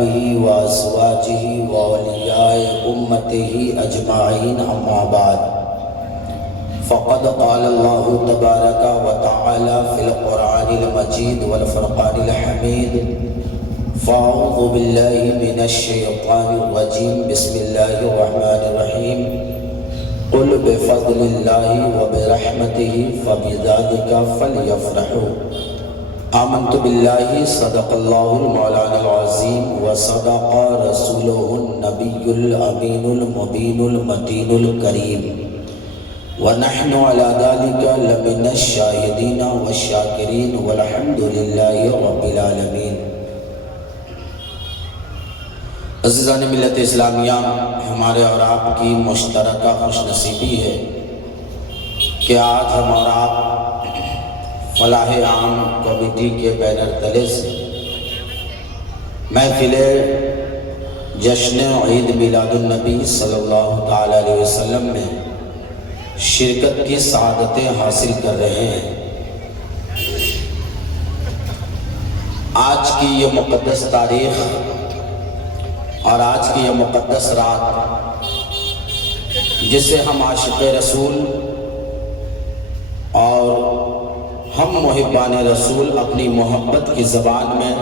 وأصحابه وأزواجه وأولياء أمته أجمعين أما بعد فقد قال الله تبارك وتعالى في القرآن المجيد والفرقان الحميد فأعوذ بالله من الشيطان الرجيم بسم الله الرحمن الرحيم قل بفضل الله وبرحمته فبذلك فليفرحوا آمنت بالله صدق الله المولانا العظيم وصدق رسوله النبي الأمين المبين المتين الكريم ونحن على ذلك لمن الشاهدين والشاكرين والحمد لله رب العالمين۔ عزیزان ملت اسلامیہ، ہمارے اور آپ کی مشترکہ خوش نصیبی ہے کہ آج ہم اور آپ فلاح عام کمیٹی کے بینر تلے سے محفل جشن عید میلاد النبی صلی اللہ تعالی علیہ وسلم میں شرکت کی سعادتیں حاصل کر رہے ہیں۔ آج کی یہ مقدس تاریخ اور آج کی یہ مقدس رات جسے ہم عاشق رسول اور ہم محبان رسول اپنی محبت کی زبان میں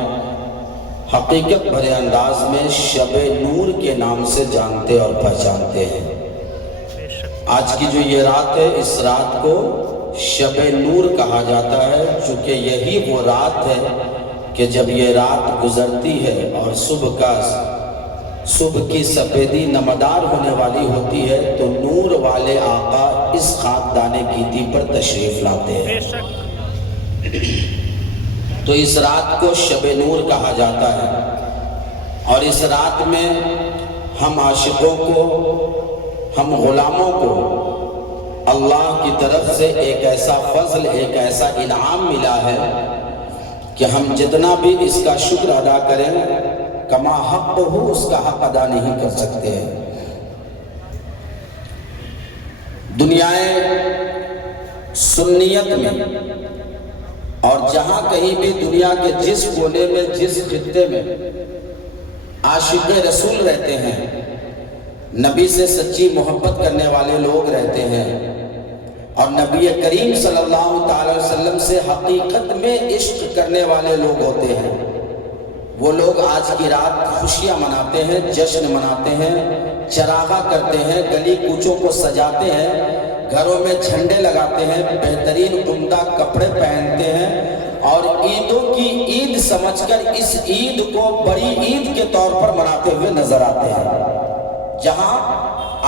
حقیقت بھرے انداز میں شب نور کے نام سے جانتے اور پہچانتے ہیں۔ آج کی جو یہ رات ہے، اس رات کو شب نور کہا جاتا ہے، چونکہ یہی وہ رات ہے کہ جب یہ رات گزرتی ہے اور صبح کی سفیدی نمدار ہونے والی ہوتی ہے تو نور والے آقا اس خاکدان گیتی پر تشریف لاتے ہیں۔ تو اس رات کو شب نور کہا جاتا ہے، اور اس رات میں ہم عاشقوں کو، ہم غلاموں کو اللہ کی طرف سے ایک ایسا فضل، ایک ایسا انعام ملا ہے کہ ہم جتنا بھی اس کا شکر ادا کریں کما حق ہو اس کا حق ادا نہیں کر سکتے ہیں۔ دنیائے سنیت میں اور جہاں کہیں بھی دنیا کے جس کونے میں، جس خطے میں عاشق رسول رہتے ہیں، نبی سے سچی محبت کرنے والے لوگ رہتے ہیں، اور نبی کریم صلی اللہ تعالی وسلم سے حقیقت میں عشق کرنے والے لوگ ہوتے ہیں، وہ لوگ آج کی رات خوشیاں مناتے ہیں، جشن مناتے ہیں، چراغاں کرتے ہیں، گلی کوچوں کو سجاتے ہیں، گھروں میں جھنڈے لگاتے ہیں، بہترین عمدہ کپڑے پہنتے ہیں، اور عیدوں کی عید سمجھ کر اس عید کو بڑی عید کے طور پر مناتے ہوئے نظر آتے ہیں۔ جہاں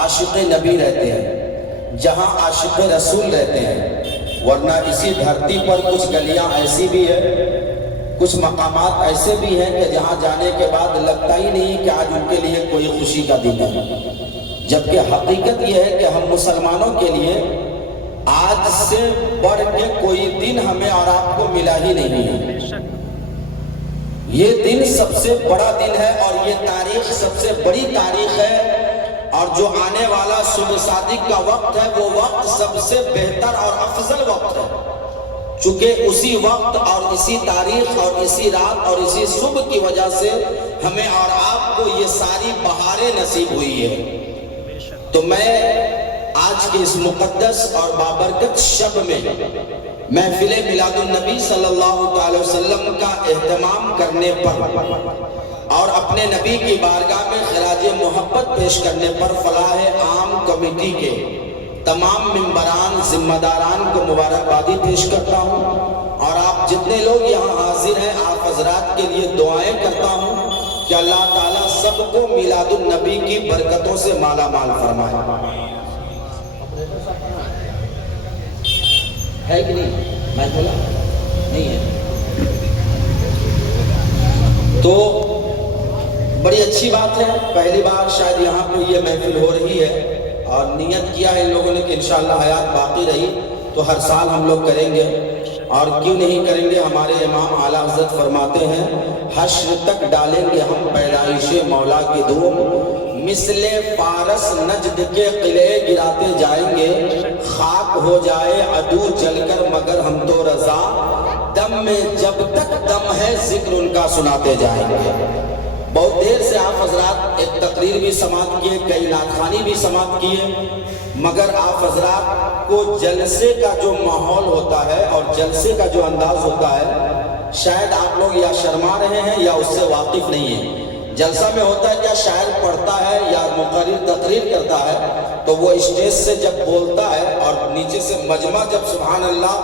عاشق نبی رہتے ہیں، جہاں عاشق رسول رہتے ہیں، ورنہ اسی دھرتی پر کچھ گلیاں ایسی بھی ہیں، کچھ مقامات ایسے بھی ہیں کہ جہاں جانے کے بعد لگتا ہی نہیں کہ آج ان کے لیے کوئی خوشی کا دن ہے، جبکہ حقیقت یہ ہے کہ ہم مسلمانوں کے لیے آج سے بڑھ کے کوئی دن ہمیں اور آپ کو ملا ہی نہیں ہے۔ یہ دن سب سے بڑا دن ہے، اور یہ تاریخ سب سے بڑی تاریخ ہے، اور جو آنے والا صبح صادق کا وقت ہے وہ وقت سب سے بہتر اور افضل وقت ہے، چونکہ اسی وقت اور اسی تاریخ اور اسی رات اور اسی صبح کی وجہ سے ہمیں اور آپ کو یہ ساری بہاریں نصیب ہوئی ہے۔ تو میں آج کے اس مقدس اور بابرکت شب میں محفل میلاد النبی صلی اللہ تعالی وسلم کا اہتمام کرنے پر اور اپنے نبی کی بارگاہ میں خراج محبت پیش کرنے پر فلاح عام کمیٹی کے تمام ممبران، ذمہ داران کو مبارکبادی پیش کرتا ہوں، اور آپ جتنے لوگ یہاں حاضر ہیں آپ حضرات کے لیے دعائیں کرتا ہوں کہ اللہ تعالیٰ سب کو میلاد النبی کی برکتوں سے مالا مال فرمائے۔ ہے کہ نہیں؟ میں بولا نہیں ہے تو بڑی اچھی بات ہے، پہلی بار شاید یہاں پہ یہ محفل ہو رہی ہے، اور نیت کیا ہے ان لوگوں نے کہ انشاءاللہ حیات باقی رہی تو ہر سال ہم لوگ کریں گے، اور کیوں نہیں کریں گے؟ ہمارے امام اعلیٰ حضرت فرماتے ہیں حشر تک ڈالیں گے ہم پیدائش مولا کی دھوم، مثل فارس نجد کے قلعے گراتے جائیں گے، خاک ہو جائے عدو جل کر مگر ہم تو رضا، دم میں جب تک دم ہے ذکر ان کا سناتے جائیں گے۔ بہت دیر سے آپ حضرات ایک تقریر بھی سماعت کیے، کئی نعتخوانی بھی سماعت کیے، مگر آپ حضرات کو جلسے کا جو ماحول ہوتا ہے اور جلسے کا جو انداز ہوتا ہے شاید آپ لوگ یا شرما رہے ہیں یا اس سے واقف نہیں ہیں۔ جلسہ میں ہوتا ہے کیا، شاعر پڑھتا ہے یا مقرر تقریر کرتا ہے تو وہ اسٹیج سے جب بولتا ہے اور نیچے سے مجمع جب سبحان اللہ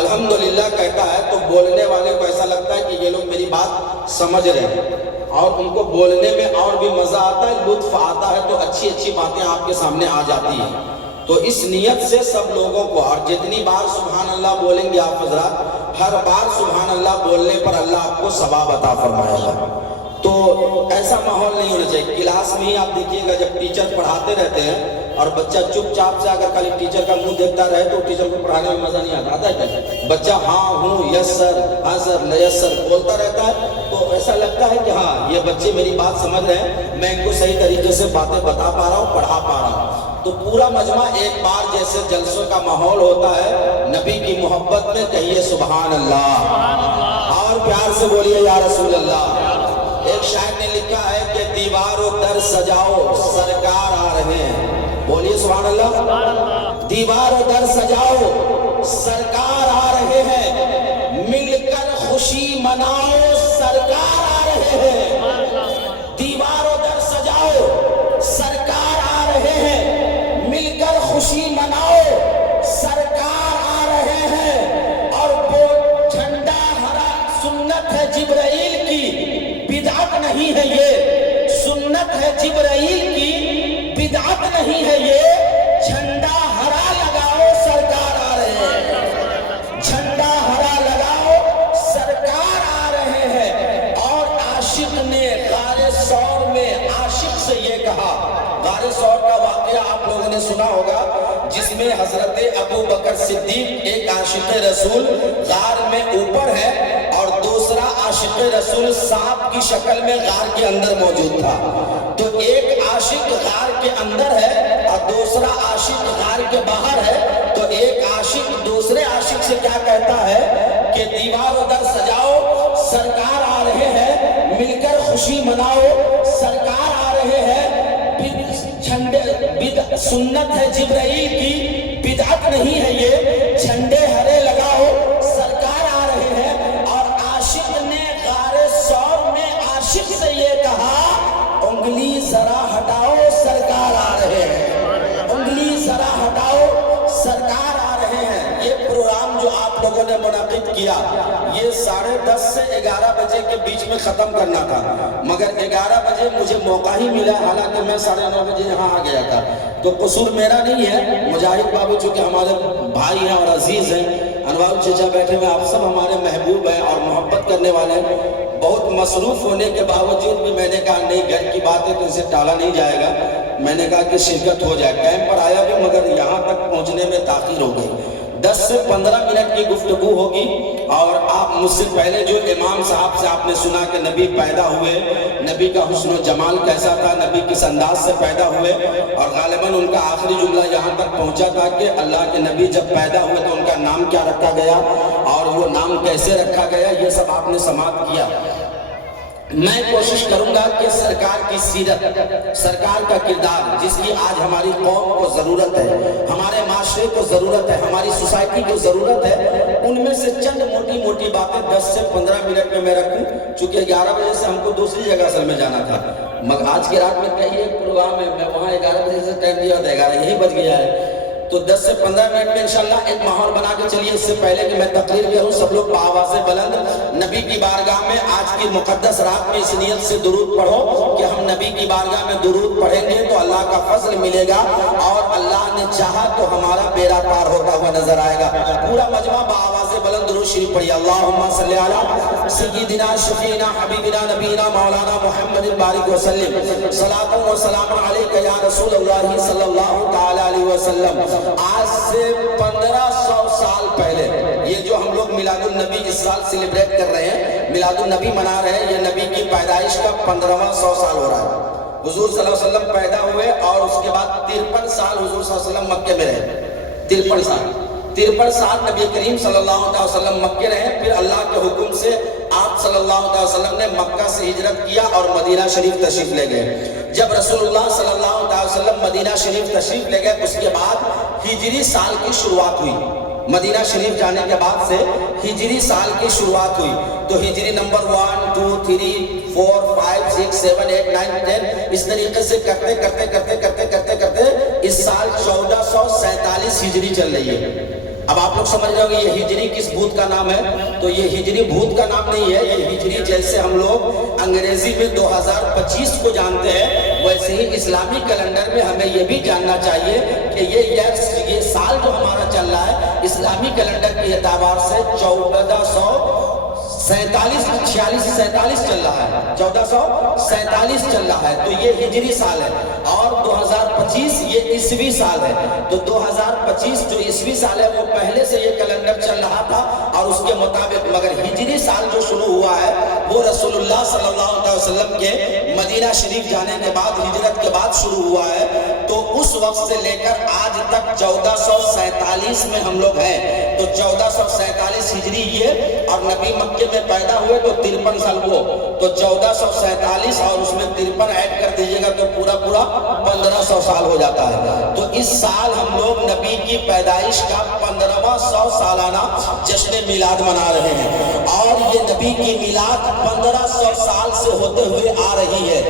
الحمدللہ کہتا ہے تو بولنے والے کو ایسا لگتا ہے کہ یہ لوگ میری بات سمجھ رہے ہیں اور ان کو بولنے میں اور بھی مزہ آتا ہے، لطف آتا ہے، تو اچھی اچھی باتیں آپ کے سامنے آ جاتی ہیں۔ تو اس نیت سے سب لوگوں کو، اور جتنی بار سبحان اللہ بولیں گے آپ حضرات، ہر بار سبحان اللہ بولنے پر اللہ آپ کو ثواب عطا فرمائے گا۔ تو ایسا ماحول نہیں ہونا چاہیے۔ کلاس میں ہی آپ دیکھیے گا جب ٹیچر پڑھاتے رہتے ہیں اور بچہ چپ چاپ سے اگر خالی ٹیچر کا منہ دیکھتا رہے تو ٹیچر کو پڑھانے میں مزہ نہیں آتا ہے کیا؟ بچہ ہاں ہوں یس سر ہاں سر یس سر بولتا رہتا ہے تو ایسا لگتا ہے کہ ہاں یہ بچے میری بات سمجھ رہے ہیں، میں ان کو صحیح طریقے سے باتیں بتا پا رہا ہوں، پڑھا پا رہا ہوں۔ تو پورا مجمع ایک بار جیسے جلسوں کا ماحول ہوتا ہے، نبی کی محبت میں کہیے سبحان اللہ، اور پیار سے بولیے یا رسول اللہ۔ ایک شاعر نے لکھا ہے کہ دیوار و در سجاؤ سرکار آ رہے ہیں، بولیے سبحان اللہ۔ دیوار و در سجاؤ سرکار آ رہے ہیں، مل کر خوشی مناؤ سرکار آ رہے ہیں۔ دیوار و در سجاؤ سرکار آ رہے ہیں، مل کر خوشی مناؤ سرکار آ رہے ہیں۔ اور وہ جھنڈا ہرا سنت ہے جبرائیل کی، بدعت نہیں ہے یہ، سنت ہے جبرائیل کی، بدعت نہیں ہے یہ، جھنڈا ہرا لگاؤ سرکار آ رہے ہیں، جھنڈا ہرا لگاؤ سرکار آ رہے ہیں۔ اور عاشق نے غار ثور میں عاشق سے یہ کہا، غار ثور کا واقعہ آپ لوگوں نے سنا ہوگا، جس میں حضرت ابو بکر صدیق ایک عاشق رسول غار میں اوپر ہے اور دوسرا عاشق رسول سانپ کی شکل میں غار کے اندر موجود تھا۔ تو ایک عاشق غار کے اندر ہے اور دوسرا عاشق غار کے باہر ہے، تو ایک عاشق دوسرے عاشق سے کیا کہتا ہے کہ دیوار و در سجاؤ سرکار آ رہے ہیں، مل کر خوشی مناؤ سرکار آ رہے ہیں، سنت ہے جبرائیل کی، بدعت نہیں ہے یہ، جھنڈے ہرے لگاؤ سرکار آ رہے ہیں۔ اور عاشق نے غار ثور میں عاشق سے یہ کہا، انگلی ذرا ہٹاؤ سرکار آ رہے ہیں، انگلی ذرا ہٹاؤ سرکار آ رہے ہیں۔ یہ پروگرام جو آپ لوگوں نے منعقد کیا یہ 10:30 سے 11 بجے کے بیچ میں ختم کرنا تھا، مگر 11 بجے مجھے موقع ہی ملا، حالانکہ میں 9:30 بجے یہاں آ گیا تھا۔ تو قصور میرا نہیں ہے، مجاہد بابو چونکہ ہمارے بھائی ہیں اور عزیز ہیں، انوار چچا بیٹھے ہوئے، آپ سب ہمارے محبوب ہیں اور محبت کرنے والے ہیں۔ بہت مصروف ہونے کے باوجود بھی میں نے کہا نہیں، گھر کی بات ہے تو اسے ٹالا نہیں جائے گا، میں نے کہا کہ شرکت ہو جائے۔ کیمپ پر آیا بھی مگر یہاں تک پہنچنے میں تاخیر ہو گئی۔ 10 سے 15 منٹ کی گفتگو ہوگی، اور آپ مجھ سے پہلے جو امام صاحب سے آپ نے سنا کہ نبی پیدا ہوئے، نبی کا حسن و جمال کیسا تھا، نبی کس انداز سے پیدا ہوئے، اور غالباً ان کا آخری جملہ یہاں تک پہنچا تھا کہ اللہ کے نبی جب پیدا ہوئے تو ان کا نام کیا رکھا گیا اور وہ نام کیسے رکھا گیا، یہ سب آپ نے سماعت کیا۔ میں کوشش کروں گا کہ سرکار کی سیرت، سرکار کا کردار، جس کی آج ہماری قوم کو ضرورت ہے، ہمارے معاشرے کو ضرورت ہے، ہماری سوسائٹی کو ضرورت ہے، ان میں سے چند موٹی موٹی باتیں 10 سے 15 منٹ میں میں رکھوں، چونکہ 11 بجے سے ہم کو دوسری جگہ اصل میں جانا تھا، مگر آج کی رات میں کئی ایک پروگرام ہے، میں وہاں 11 بجے سے ٹائم دیا تھا، 11 یہی بج گیا ہے، تو 10 سے 15 منٹ میں انشاءاللہ ایک ماحول بنا کے چلیے۔ اس سے پہلے کہ میں تقریر کروں، سب لوگ بآواز بلند نبی کی بارگاہ میں آج کی مقدس رات میں اس نیت سے درود پڑھو کہ ہم نبی کی بارگاہ میں درود پڑھیں گے تو اللہ کا فضل ملے گا، اور اللہ نے چاہا تو ہمارا بیڑا پار ہوتا ہوا نظر آئے گا۔ پورا مجمع بآواز بلند درود شریف پڑھیے۔ اللہم صلی علی سیدنا شفیعنا حبیبنا نبینا مولانا محمد بارک وسلم، صلاۃ و سلام علیک یا رسول اللہ صلی اللہ تعالی علیہ وسلم۔ آج سے 1500 سال پہلے یہ جو ہم لوگ میلاد النبی اس سال سیلیبریٹ کر رہے ہیں، میلاد النبی منا رہے ہیں، یہ نبی کی پیدائش کا 15واں 100 سال ہو رہا ہے۔ حضور صلی اللہ علیہ وسلم پیدا ہوئے اور اس کے بعد 53 سال حضور صلی اللہ علیہ وسلم مکے میں رہے، 53 سال نبی کریم صلی اللہ علیہ وسلم مکے رہے، پھر اللہ کے حکم سے آپ صلی اللہ علیہ وسلم نے مکہ سے ہجرت کیا اور مدینہ شریف تشریف لے گئے۔ جب رسول اللہ صلی اللہ علیہ وسلم مدینہ شریف تشریف لے گئے، اس کے بعد ہجری سال کی شروعات ہوئی۔ مدینہ شریف جانے کے بعد سے ہجری سال کی شروعات ہوئی، تو ہجری نمبر 1 2 3 4 5 6 7 8 9 10 اس طریقے سے کرتے اس سال 1447 ہجری چل رہی ہے۔ اب آپ لوگ سمجھ رہے ہو یہ ہجری کس بھوت کا نام ہے؟ تو یہ ہجری بھوت کا نام نہیں ہے، یہ ہجری جیسے ہم لوگ انگریزی میں 2025 کو جانتے ہیں، ویسے ہی اسلامی کیلنڈر میں ہمیں یہ بھی جاننا چاہیے کہ یہ سال جو ہمارا چل رہا ہے اسلامی کیلنڈر کے اعتبار سے 1447 چل رہا ہے، 1447 چل رہا ہے، تو یہ ہجری سال ہے، اور 2025 یہ عیسوی سال ہے۔ تو 2025 جو عیسوی سال ہے وہ پہلے سے یہ کیلنڈر چل رہا تھا اور اس کے مطابق، مگر ہجری سال جو شروع ہوا ہے وہ رسول اللہ صلی اللہ علیہ وسلم کے مدینہ شریف جانے کے بعد، ہجرت کے بعد شروع ہوا ہے۔ تو اس وقت سے لے کر آج تک 1447 میں ہم لوگ ہیں، تو 1447 ہجری یہ، اور نبی مکے میں پیدا ہوئے تو 53 سال وہ، تو 1447 اور اس میں 53 ایڈ کر دیجئے گا تو پورا 1500 سال ہو جاتا ہے۔ تو اس سال ہم لوگ نبی کی پیدائش کا 15واں 100 سالانہ جشن میلاد منا رہے ہیں، اور یہ نبی کی میلاد 1500 سال سے ہوتے ہوئے آ رہی ہے۔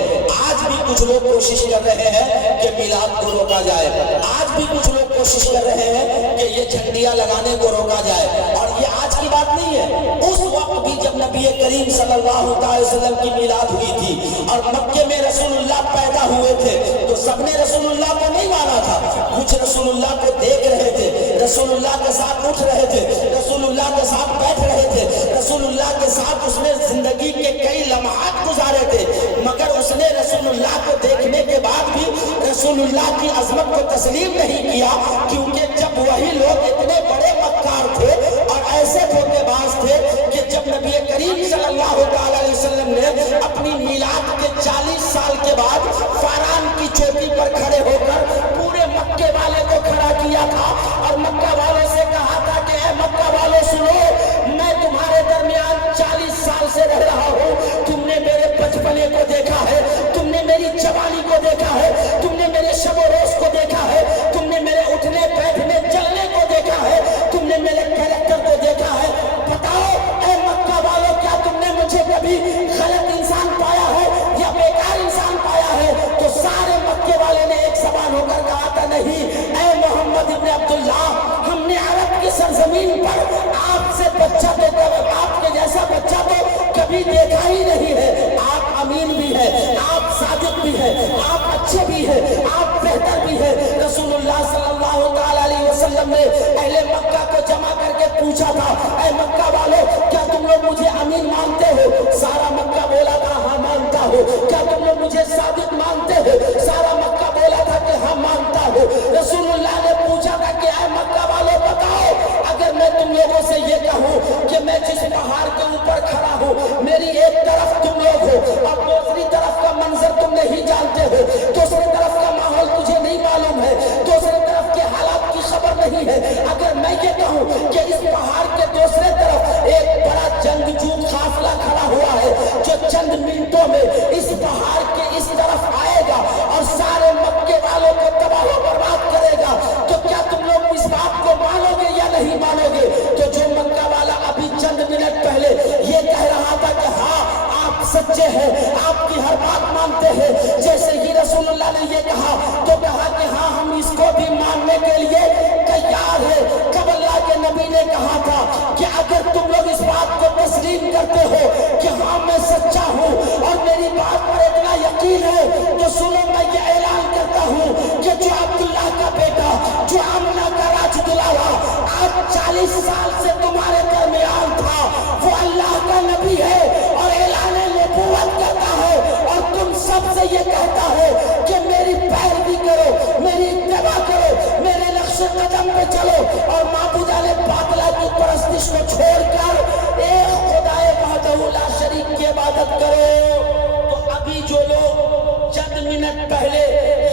آج بھی کچھ لوگ کوشش کر رہے ہیں کہ میلاد کو روکا جائے، آج بھی کچھ لوگ کوشش کر رہے ہیں کہ یہ جھنڈیاں لگانے کو روکا جائے، اور یہ آج کی بات نہیں ہے، اس وقت بھی جب نبی کریم صلی اللہ علیہ وسلم کی میلاد ہوئی تھی اور مکے میں رسول اللہ پیدا ہوئے تھے، تو سب نے رسول اللہ کو نہیں مانا تھا، کچھ رسول اللہ کو دیکھ رہے تھے، رسول اللہ کے ساتھ اٹھ رہے تھے، رسول اللہ کے ساتھ بیٹھ رہے تھے، رسول اللہ کے ساتھ اس نے زندگی کے کئی لمحات گزارے تھے، مگر اس نے رسول اللہ کو دیکھنے کے بعد بھی رسول اللہ کی عظمت کو تسلیم نہیں کیا، کیونکہ جب وہی لوگ اتنے بڑے مکار تھے اور ایسے دھوکے باز تھے کہ جب نبی کریم صلی اللہ علیہ وسلم نے اپنی میلاد کے 40 سال کے بعد فاران کی چوٹی پر کھڑے ہو کر پورے مکے والے کو کھڑا کیا تھا اور مکہ والوں سے کہا تھا کہ اے مکہ والوں سنو، میں تمہارے درمیان 40 سال سے رہ رہا ہوں، تم نے میرے بچپنے کو دیکھا ہے، تم نے میری جوانی کو دیکھا ہے، تم نے میرے شب و روز کو دیکھا ہے، تم نے میرے اٹھنے بیٹھنے چلنے کو دیکھا ہے، تم نے میرے کیریکٹر کو دیکھا ہے، بتاؤ اے مکہ والوں کیا تم نے مجھے کبھی غلط انسان پایا ہے یا بیکار انسان پایا ہے؟ تو سارے مکے والے نے ایک زبان ہو کر کہا تھا نہیں، اے محمد ابن عبداللہ، ہم نے عرب کی سرزمین پر آپ سے بچہ تو آپ کے جیسا بچہ تو کبھی دیکھا ہی نہیں ہے، آپ امین بھی ہے، آپ صادق بھی ہے، آپ اچھے بھی ہے، آپ بہتر بھی ہے۔ رسول اللہ صلی اللہ علیہ وسلم نے اہل مکہ کو جمع کر کے پوچھا تھا، اے مکہ والوں کیا تم لوگ مجھے امین مانتے ہو؟ سارا مکہ بولا تھا ہاں مانتا ہو۔ کیا تم لوگ مجھے صادق مانتے ہو؟ سارا مکہ بولا تھا کہ ہاں مانتا ہو۔ رسول اللہ نے پوچھا تھا کہ اے مکہ والوں بتاؤ، اگر میں تم لوگوں سے یہ کہوں کہ میں جس پہاڑ کے اوپر کھڑا ہوں میری ایک طرف تم لوگ ہو اور دوسری طرف کا منظر تم نہیں جانتے ہو، دوسری طرف کا ماحول تجھے نہیں معلوم ہے، دوسری طرف کے حالات کی خبر نہیں ہے، اگر میں یہ کہوں کہ اس پہاڑ کے دوسرے طرف ایک بڑا جنگجو قافلہ کھڑا ہوا ہے جو چند منٹوں میں اس پہاڑ کے اس طرف آئے گا اور سارے مکے والوں کو تباہ و برباد کرے گا، تو کیا تم لوگ اس بات کو مانو گے یا نہیں مانو گے؟ تو جو مکہ والا ابھی چند منٹ پہلے یہ کہہ رہا تھا کہ ہاں آپ سچے ہیں، آپ کی ہر بات مانتے ہیں، جیسے ہی رسول اللہ نے یہ کہا تو کہا کہ ہاں ہم اس کو بھی ماننے کے لیے تیار ہیں۔ کب اللہ کے نبی نے کہا تھا کہ اگر تم لوگ اس بات کو تسلیم کرتے ہو کہ ہاں میں سچا ہوں اور میری بات پر اتنا یقین ہے تو سنو میں یہ اعلان کرتا ہوں کہ جو عبداللہ کا بیٹا، جو آمنہ کا راج دلالا آج 40 سال سے تمہارے درمیان تھا، وہ اللہ کا نبی ہے اور اعلان نبوت کرتا ہے اور تم سب سے یہ کہتا ہے کہ میری پیروی کرو، میری اتباع کرو، میرے نقش قدم پہ چلو اور معبودان باطلہ کی پرستش کو چھوڑ کر ایک خدائے وحدہ لا شریک کی عبادت کرو۔ تو ابھی جو لوگ چند منٹ پہلے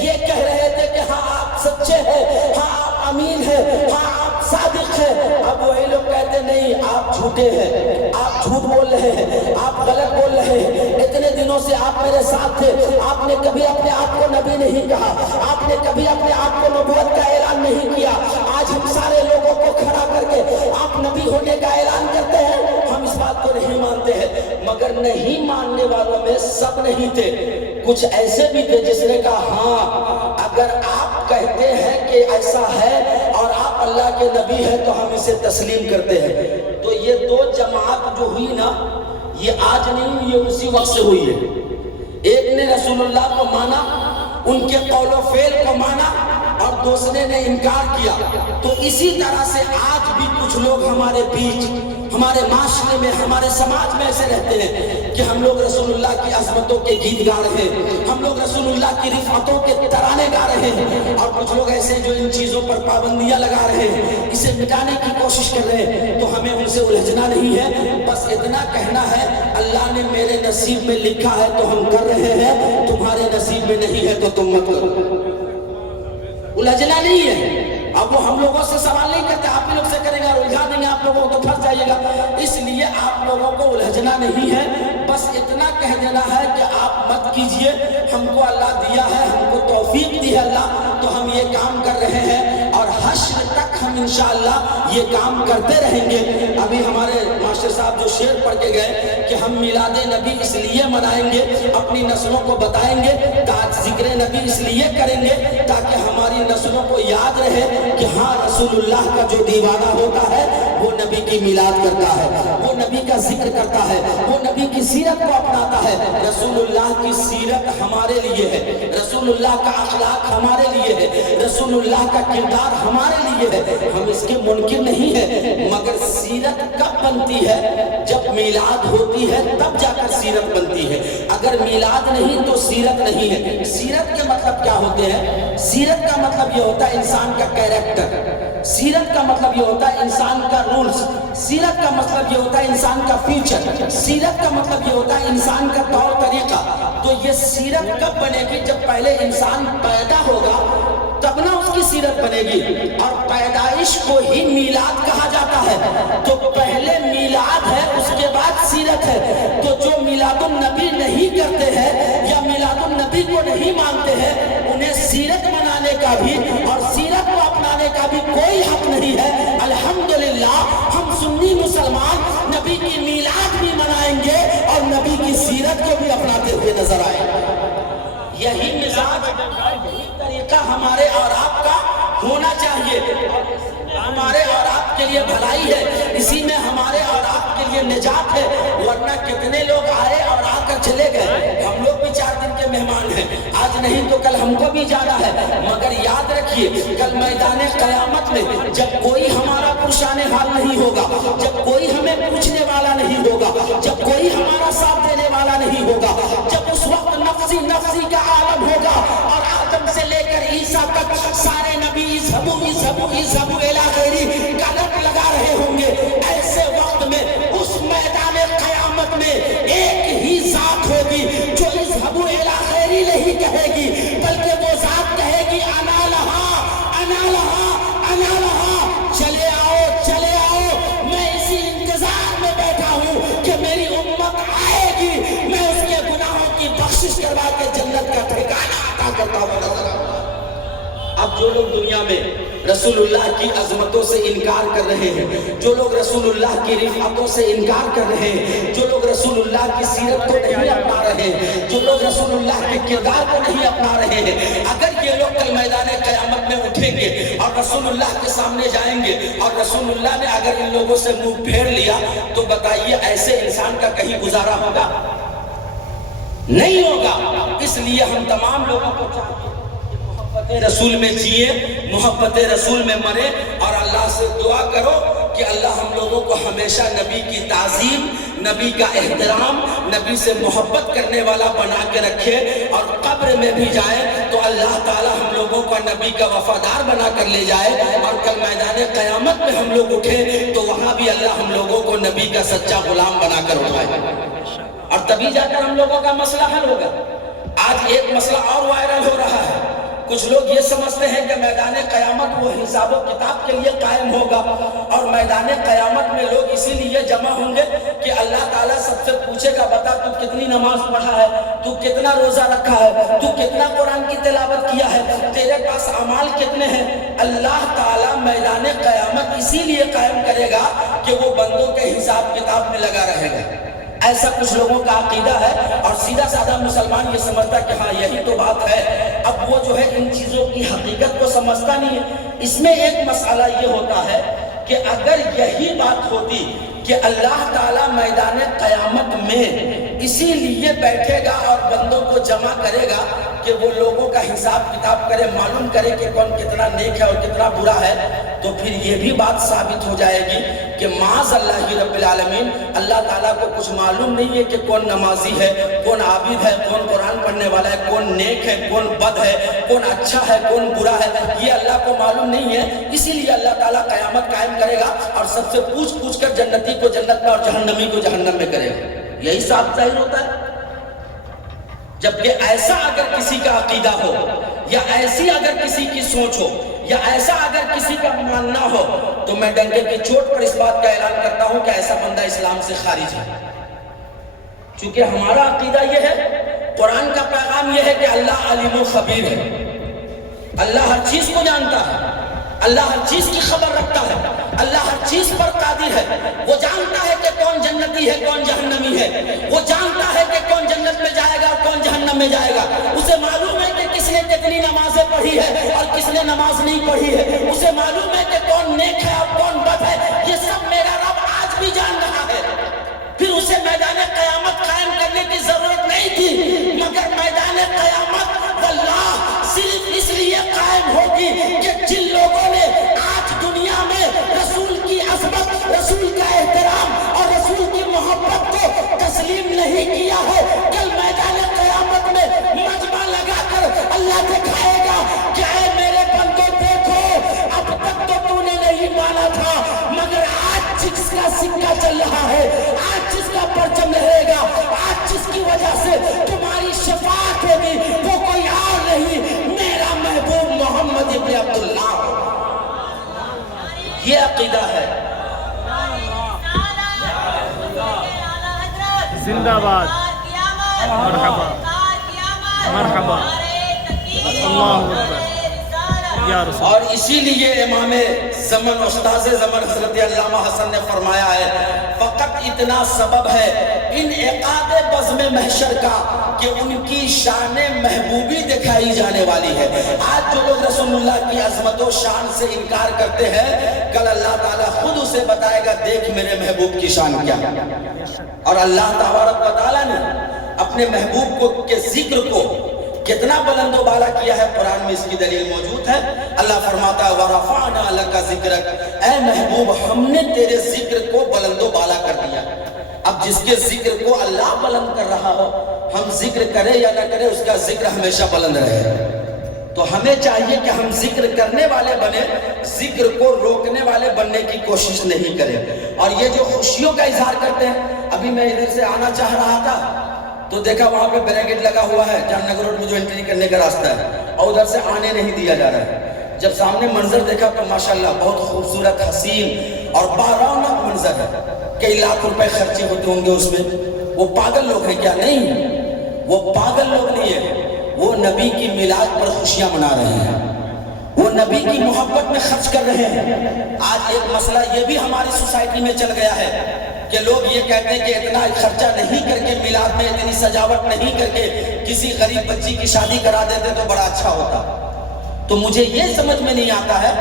یہ کہہ رہے تھے کہ ہاں آپ سچے ہیں، ہاں آپ امین ہیں، ہاں آپ صادق ہیں، اب وہی لوگ کہتے نہیں آپ جھوٹے ہیں، آپ جھوٹ بول رہے ہیں، آپ غلط بول رہے ہیں، اتنے دنوں سے آپ میرے ساتھ تھے، آپ نے کبھی اپنے آپ کو نبی نہیں کہا، آپ نے کبھی اپنے آپ کو نبوت کا اعلان نہیں کیا، آج ہم سارے لوگوں کو کھڑا کر کے آپ نبی ہونے کا اعلان کرتے ہیں، ہم اس بات کو نہیں مانتے ہیں۔ مگر نہیں ماننے والوں میں سب نہیں تھے، کچھ ایسے بھی تھے جس نے کہا ہاں اگر آپ کہتے ہیں کہ ایسا ہے اور آپ اللہ کے نبی ہیں تو ہم اسے تسلیم کرتے ہیں۔ تو یہ دو جماعت جو ہوئی نا، یہ آج نہیں ہوئی، یہ اسی وقت سے ہوئی ہے۔ ایک نے رسول اللہ کو مانا، ان کے قول و فعل کو مانا، اور دوسرے نے انکار کیا۔ تو اسی طرح سے آج بھی کچھ لوگ ہمارے بیچ، ہمارے معاشرے میں، ہمارے سماج میں ایسے رہتے ہیں کہ ہم لوگ رسول اللہ کی عظمتوں کے گیت گا رہے ہیں، ہم لوگ رسول اللہ کی رفعتوں کے ترانے گا رہے ہیں، اور کچھ لوگ ایسے جو ان چیزوں پر پابندیاں لگا رہے ہیں، اسے مٹانے کی کوشش کر رہے ہیں۔ تو ہمیں ان سے الجھنا نہیں ہے، بس اتنا کہنا ہے اللہ نے میرے نصیب میں لکھا ہے تو ہم کر رہے ہیں، تمہارے نصیب میں نہیں ہے تو تم مت کرو۔ الجھنا نہیں ہے۔ اب وہ ہم لوگوں سے سوال نہیں کرتے، آپ ہی لوگ سے کریں گے اور الجھا دیں گے آپ لوگوں کو تو پھنس جائیے گا۔ اس لیے آپ لوگوں کو الجھنا نہیں ہے، بس اتنا کہہ دینا ہے کہ آپ مت کیجئے، ہم کو اللہ دیا ہے، ہم کو توفیق دی ہے اللہ، تو ہم یہ کام کر رہے ہیں اور حشر تک ہم انشاءاللہ یہ کام کرتے رہیں گے۔ ابھی ہمارے ماسٹر صاحب جو شعر پڑھ کے گئے کہ ہم میلاد نبی اس لیے منائیں گے، اپنی نسلوں کو بتائیں گے، ذکر نبی اس لیے کریں گے تاکہ ہماری نسلوں کو یاد رہے کہ ہاں رسول اللہ کا جو دیوانہ ہوتا ہے وہ نبی کی میلاد کرتا ہے، وہ نبی کا ذکر کرتا ہے، وہ نبی کی سیرت کو اپناتا ہے۔ رسول اللہ کی سیرت ہمارے لیے ہے، رسول اللہ کا اخلاق ہمارے لیے ہے، رسول اللہ کا کردار ہمارے لیے ہے، ہم اس کے منکر نہیں ہیں۔ مگر سیرت کب بنتی ہے؟ جب میلاد ہوتی ہے تب جا کر سیرت بنتی ہے، اگر میلاد نہیں تو سیرت نہیں ہے۔ سیرت کے مطلب کیا ہوتے ہیں؟ سیرت کا مطلب یہ ہوتا ہے انسان کا کیریکٹر، سیرت کا مطلب یہ ہوتا ہے انسان کا رولز، سیرت کا مطلب یہ ہوتا ہے انسان کا فیوچر، سیرت کا مطلب یہ ہوتا ہے انسان کا طور طریقہ۔ تو یہ سیرت کب بنے گی؟ جب پہلے انسان پیدا ہوگا تب نہ اس کی سیرت بنے گی، اور پیدائش کو ہی میلاد کہا جاتا ہے۔ تو پہلے میلاد ہے، اس کے بعد سیرت ہے۔ تو جو میلاد النبی نہیں کرتے ہیں یا میلاد النبی کو نہیں مانتے ہیں، انہیں سیرت منانے کا بھی اور سیرت کو اپنانے کا بھی کوئی حق نہیں ہے۔ الحمدللہ ہم سنی مسلمان نبی کی میلاد بھی منائیں گے اور نبی کی سیرت کو بھی اپناتے ہوئے نظر آئیں گے۔ یہی مزاج، یہی طریقہ ہمارے اور آپ کا ہونا چاہیے، ہمارے اور آپ کے لیے بھلائی ہے، اسی میں ہمارے اور آپ کے لیے نجات ہے۔ ورنہ کتنے لوگ آئے اور آ کر چلے گئے، ہم لوگ بھی 4 دن کے مہمان ہیں، آج نہیں تو کل ہم کو بھی جانا ہے۔ مگر یاد رکھیے کل میدان قیامت میں جب کوئی ہمارا پرشان حال نہیں ہوگا، جب کوئی ہمیں پوچھنے والا نہیں ہوگا، جب کوئی ہمارا ساتھ دینے والا نہیں ہوگا، جب اس وقت نفسی نفسی کا عالم ہوگا اور آدم سے لے کر عیسیٰ تک سارے نبی اذہبوا اذہبوا اذہبوا الی غیری کا لٹ لگا رہے ہوں گے، ایسے وقت میں اس میدان قیامت میں ایک ہی ذات ہوگی جو اذہبوا الی غیری نہیں کہے گی، بلکہ وہ ذات کہے گی انا لہا انا لہا انا لہا، چلے آؤ چلے آؤ، میں اسی انتظار میں بیٹھا ہوں کہ میری امت آئے گی، میں اس کے گناہوں کی بخشش کروا کے جنت کا ٹھکانہ عطا کرتا ہوں نظر آؤں۔ اب جو لوگ دنیا میں رسول اللہ کی عظمتوں سے انکار کر رہے ہیں، جو لوگ رسول اللہ کی رفعتوں سے انکار کر رہے ہیں، جو لوگ رسول اللہ کی سیرت کو نہیں اپنا رہے ہیں، جو لوگ رسول اللہ کے کردار کو نہیں اپنا رہے ہیں، اگر یہ لوگ کل میدان قیامت میں اٹھیں گے اور رسول اللہ کے سامنے جائیں گے اور رسول اللہ نے اگر ان لوگوں سے منہ پھیر لیا تو بتائیے ایسے انسان کا کہیں گزارا ہوگا؟ نہیں ہوگا۔ اس لیے ہم تمام لوگوں کو چاہیے محبت رسول میں جیے، محبت رسول میں مرے، اور اللہ سے دعا کرو کہ اللہ ہم لوگوں کو ہمیشہ نبی کی تعظیم، نبی کا احترام، نبی سے محبت کرنے والا بنا کے رکھے، اور قبر میں بھی جائے تو اللہ تعالی ہم لوگوں کو نبی کا وفادار بنا کر لے جائے، اور کل میدان قیامت میں ہم لوگ اٹھے تو وہاں بھی اللہ ہم لوگوں کو نبی کا سچا غلام بنا کر اٹھائے، اور تبھی جا کر ہم لوگوں کا مسئلہ حل ہوگا۔ آج ایک مسئلہ اور وائرل ہو رہا ہے، کچھ لوگ یہ سمجھتے ہیں کہ میدان قیامت وہ حساب و کتاب کے لیے قائم ہوگا، اور میدان قیامت میں لوگ اسی لیے جمع ہوں گے کہ اللہ تعالیٰ سب سے پوچھے گا بتا تو کتنی نماز پڑھا ہے، تو کتنا روزہ رکھا ہے، تو کتنا قرآن کی تلاوت کیا ہے، تیرے پاس اعمال کتنے ہیں۔ اللہ تعالیٰ میدان قیامت اسی لیے قائم کرے گا کہ وہ بندوں کے حساب کتاب میں لگا رہے گا۔ ایسا کچھ لوگوں کا عقیدہ ہے، اور سیدھا سادہ مسلمان یہ سمجھتا کہ ہاں یہی تو بات ہے۔ اب وہ جو ہے ان چیزوں کی حقیقت کو سمجھتا نہیں ہے۔ اس میں ایک مسئلہ یہ ہوتا ہے کہ اگر یہی بات ہوتی کہ اللہ تعالیٰ میدان قیامت میں اسی لیے بیٹھے گا اور بندوں کو جمع کرے گا کہ وہ لوگوں کا حساب کتاب کرے، معلوم کرے کہ کون کتنا نیک ہے اور کتنا برا ہے، تو پھر یہ بھی بات ثابت ہو جائے گی کہ معاذ اللہ رب العالمین، اللہ تعالیٰ کو کچھ معلوم نہیں ہے کہ کون نمازی ہے، کون عابد ہے، کون قرآن پڑھنے والا ہے، کون نیک ہے، کون بد ہے، کون اچھا ہے، کون برا ہے، یہ اللہ کو معلوم نہیں ہے۔ اسی لیے اللہ تعالیٰ قیامت قائم کرے گا اور سب سے پوچھ کر جنتی کو جنت میں اور جہنمی کو جہنم میں کرے گا۔ یہی صاف ظاہر ہوتا ہے۔ جبکہ ایسا اگر کسی کا عقیدہ ہو، یا ایسی اگر کسی کی سوچ ہو، یا ایسا اگر کسی کا ماننا ہو، تو میں ڈنکے کی چوٹ پر اس بات کا اعلان کرتا ہوں کہ ایسا بندہ اسلام سے خارج ہے۔ چونکہ ہمارا عقیدہ یہ ہے، قرآن کا پیغام یہ ہے کہ اللہ علیم و خبیر ہے، اللہ ہر چیز کو جانتا ہے، اللہ ہر چیز کی خبر رکھتا ہے، اللہ ہر چیز پر قادر ہے۔ وہ جانتا ہے کہ کون جنتی ہے، کون جہنمی ہے، وہ جانتا ہے کہ کون جنت میں جائے گا اور کون جہنم میں جائے گا۔ اسے معلوم ہے کہ کس نے کتنی نمازیں پڑھی ہے اور کس نے نماز نہیں پڑھی ہے، اسے معلوم ہے کہ کون نیک ہے اور کون بد ہے۔ یہ سب میرا رب آج بھی جان رہا ہے۔ پھر اسے میدان قیامت قائم کرنے کی ضرورت نہیں تھی، مگر میدان قیامت واللہ صرف اس لیے قائم ہوگی کہ جن لوگوں نے آج دنیا میں رسول کی عظمت، رسول کا احترام اور رسول کی محبت کو تسلیم نہیں کیا ہے، کل میدان قیامت میں مجمع لگا کر اللہ دکھائے گا کہ اے میرے بندوں دیکھو، اب تک تو تو نے نہیں مانا تھا، مگر آج جس کا سکہ چل رہا ہے، آج جس کا پرچم لہرے گا، آج جس کی وجہ سے تمہاری شفاعت ہوگی، وہ کوئی اور نہیں، میرا محبوب محمد ابن عبداللہ۔ یہ عقیدہ ہے۔ زندہ باد، مرحبا مرحبا، اللہ اکبر یا رسول۔ اور اسی لیے امام زمن، استاذ زمن حضرت علامہ حسن نے فرمایا ہے، فقط اتنا سبب ہے انعقاد بزم محشر کا کہ ان کی شان محبوبی دکھائی جانے والی ہے۔ آج جو لوگ رسول اللہ کی عظمت و شان سے انکار کرتے ہیں، کل اللہ تعالیٰ خود اسے بتائے گا دیکھ میرے محبوب کی شان کیا ہے۔ اور اللہ تبارک و تعالیٰ نے اپنے محبوب کو کے ذکر کو کتنا بلند و بالا کیا ہے، قرآن میں اس کی دلیل موجود ہے۔ اللہ فرماتا ہے وَرَفَعْنَا لَكَ ذِكْرَكَ، اے محبوب ہم نے تیرے ذکر کو بلند و بالا کر دیا۔ اب جس کے ذکر کو اللہ بلند کر رہا ہو، ہم ذکر کرے یا نہ کرے، اس کا ذکر ہمیشہ بلند رہے۔ تو ہمیں چاہیے کہ ہم ذکر کرنے والے بنے، ذکر کو روکنے والے بننے کی کوشش نہیں کریں۔ اور یہ جو خوشیوں کا اظہار کرتے ہیں، ابھی میں ادھر سے آنا چاہ رہا تھا تو دیکھا وہاں پہ بیریکیڈ لگا ہوا ہے، جام نگر روڈ میں جو انٹری کرنے کا راستہ ہے، اور ادھر سے آنے نہیں دیا جا رہا ہے۔ جب سامنے منظر دیکھا تو ماشاءاللہ بہت خوبصورت، حسین اور بارونق منظر ہے۔ کئی لاکھ روپے خرچے ہوتے ہوں گے اس میں۔ وہ پاگل لوگ ہیں کیا؟ نہیں، وہ پاگل لوگ نہیں ہیں، وہ نبی کی میلاد پر خوشیاں منا رہے ہیں، وہ نبی کی محبت میں خرچ کر رہے ہیں۔ آج ایک مسئلہ یہ بھی ہماری سوسائٹی میں چل گیا ہے کہ لوگ یہ کہتے ہیں کہ اتنا خرچہ نہیں کر کے، میلاد میں اتنی سجاوٹ نہیں کر کے کسی غریب بچی کی شادی کرا دیتے تو بڑا اچھا ہوتا۔ تو مجھے یہ سمجھ میں نہیں آتا ہے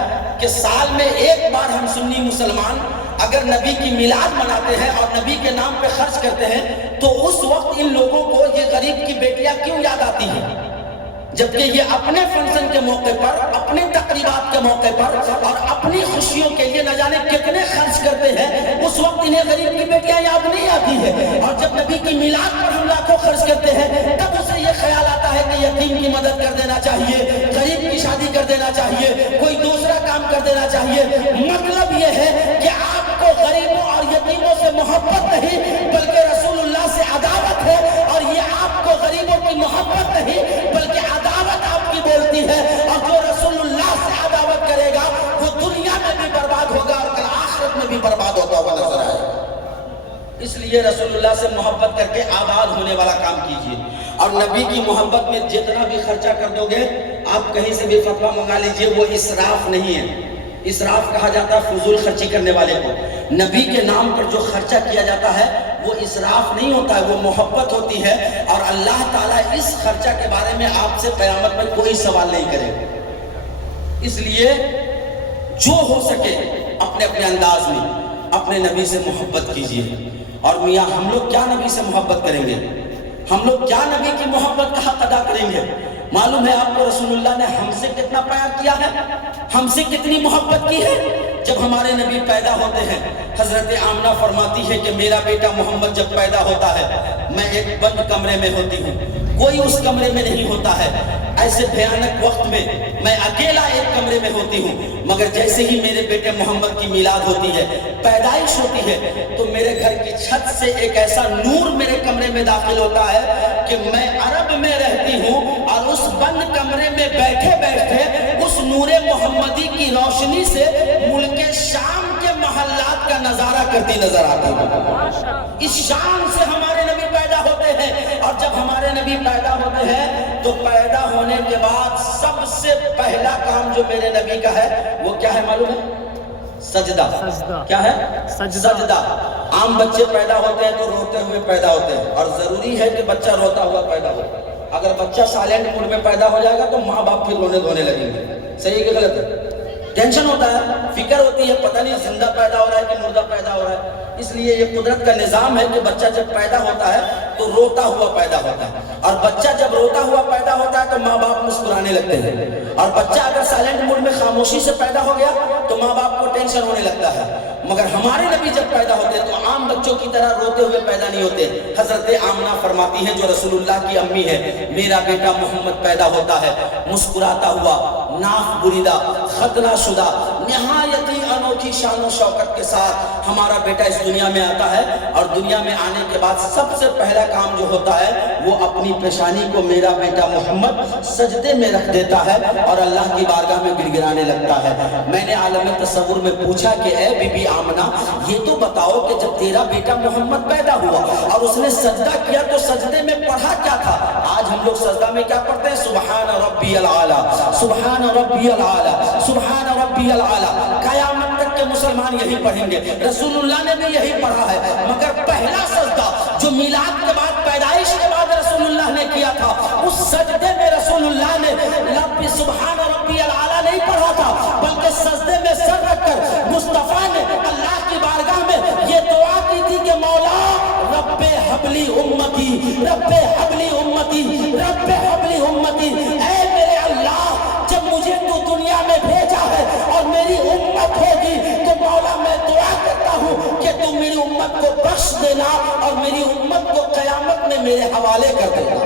کہ سال میں ایک بار ہم سنی مسلمان اگر نبی کی میلاد مناتے ہیں اور نبی کے نام پہ خرچ کرتے ہیں، تو اس وقت ان لوگوں کو یہ غریب کی بیٹیاں کیوں یاد آتی ہیں؟ جبکہ یہ اپنے فنکشن کے موقع پر، اپنے تقریبات کے موقع پر اور اپنی خوشیوں کے لیے نہ جانے کتنے خرچ کرتے ہیں، اس وقت انہیں غریب کی بیٹیاں یاد نہیں آتی ہے۔ اور جب نبی کی میلاد پر ہم لاکھوں خرچ کرتے ہیں، تب اسے یہ خیال آتا ہے کہ یتیم کی مدد کر دینا چاہیے، غریب کی شادی کر دینا چاہیے، کوئی دوسرا کام کر دینا چاہیے۔ مطلب یہ ہے کہ آپ کو غریبوں اور یتیموں سے محبت نہیں بلکہ رسول اللہ سے عداوت ہے، اور یہ آپ کو غریبوں کی محبت نہیں بلکہ عداوت آپ کی بولتی ہے۔ لیے رسول اللہ سے محبت کر کے آباد ہونے والا کام کیجئے، اور نبی کی محبت میں جتنا بھی خرچہ کر دو گے، آپ کہیں سے بھی فتویٰ منگا لیجئے، وہ اسراف نہیں ہے۔ اسراف کہا جاتا ہے فضول خرچی کرنے والے کو۔ نبی کے نام پر جو خرچہ کیا جاتا ہے وہ اسراف نہیں ہوتا ہے، وہ محبت ہوتی ہے، اور اللہ تعالیٰ اس خرچہ کے بارے میں آپ سے قیامت میں کوئی سوال نہیں کرے گا۔ اس لیے جو ہو سکے اپنے اپنے انداز میں اپنے نبی سے محبت کیجئے۔ اور میاں ہم لوگ کیا نبی سے محبت کریں گے؟ ہم لوگ کیا نبی کی محبت کا حق ادا کریں گے؟ معلوم ہے آپ کو رسول اللہ نے ہم سے کتنا پیار کیا ہے، ہم سے کتنی محبت کی ہے۔ جب ہمارے نبی پیدا ہوتے ہیں، حضرت آمنہ فرماتی ہے کہ میرا بیٹا محمد جب پیدا ہوتا ہے میں ایک بند کمرے میں ہوتی ہوں، کوئی اس کمرے میں نہیں ہوتا ہے، ایسے بھیانک وقت میں میں اکیلا ایک کمرے میں ہوتی ہوں، مگر جیسے ہی میرے بیٹے محمد کی میلاد ہوتی ہے، پیدائش ہوتی ہے، تو میرے گھر کی چھت سے ایک ایسا نور میرے کمرے میں داخل ہوتا ہے کہ میں عرب میں رہتی ہوں، اور اس بند کمرے میں بیٹھے بیٹھے اس نور محمدی کی روشنی سے ملک شام کے محلات کا نظارہ کرتی نظر آتی ہوں۔ اس شان سے ہمارے نبی پیدا ہوتے ہیں، اور جب ہمارے نبی پیدا ہوتے ہیں تو پیدا ہونے کے بعد سب سے پہلا کام جو میرے نبی کا ہے وہ کیا ہے معلوم ہے؟ سجدہ۔ کیا ہے؟ سجدہ۔ عام بچے پیدا ہوتے ہیں تو روتے ہوئے پیدا ہوتے ہیں، اور ضروری ہے کہ بچہ روتا ہوا پیدا ہو۔ اگر بچہ سائلنٹ موڈ میں پیدا ہو جائے گا تو ماں باپ پھر رونے دھونے لگیں گے۔ صحیح کہ غلط ہے؟ ٹینشن ہوتا ہے، فکر ہوتی ہے، پتہ نہیں زندہ پیدا ہو رہا ہے کہ مردہ پیدا ہو رہا ہے۔ اس لیے یہ قدرت کا نظام ہے کہ بچہ جب پیدا ہوتا ہے تو روتا ہوا پیدا ہوتا ہے، اور بچہ جب روتا ہوا پیدا ہوتا ہے تو ماں باپ مسکرانے لگتے ہیں، اور بچہ اگر سائلنٹ موڈ میں خاموشی سے پیدا ہو گیا تو ماں باپ کو ٹینشن ہونے لگتا ہے۔ مگر ہمارے نبی جب پیدا ہوتے ہیں تو عام بچوں کی طرح روتے ہوئے پیدا نہیں ہوتے۔ حضرت آمنہ فرماتی ہیں جو رسول اللہ کی امی ہے، میرا بیٹا محمد پیدا ہوتا ہے مسکراتا ہوا، ناف بریدہ، ختنہ شدہ، نہایت ہی انوکھی شان و شوکت کے ساتھ ہمارا بیٹا اس دنیا میں آتا ہے، اور دنیا میں آنے کے بعد سب سے پہلا کام جو ہوتا ہے وہ اپنی پیشانی کو میرا بیٹا محمد سجدے میں رکھ دیتا ہے اور اللہ کی بارگاہ میں گڑگڑانے لگتا ہے۔ میں نے عالم تصور میں پوچھا کہ اے بی بی آمنہ یہ تو بتاؤ کہ جب تیرا بیٹا محمد پیدا ہوا اور اس نے سجدہ کیا تو سجدے میں پڑھا کیا تھا؟ آج ہم لوگ سجدہ میں کیا پڑھتے ہیں؟ سبحان ربی العالی، سبحان ربی العالی، سبحان ربی العالی۔ قیامت تک کے مسلمان یہی پڑھیں گے، رسول اللہ نے بھی یہی پڑھا ہے، مگر پہلا سجدہ جو میلاد کے بعد پیدائش کے بعد رسول اللہ نے کیا تھا، اس سجدے میں رسول اللہ نے رب سبحان ربی العالی نہیں پڑھا تھا، بلکہ سجدے میں سر رکھ کر مصطفیٰ نے اللہ کی بارگاہ میں یہ دعا کی تھی کہ مولا رب حبلی امتی، رب حبلی امتی، رب حبلی امتی، اے میرے اللہ جب مجھے تو دنیا میں بھیجا ہے اور میری امت ہوگی تو مولا میں دعا کرتا ہوں کہ تو میری امت کو بخش دینا اور میری امت کو قیامت میں میرے حوالے کر دینا۔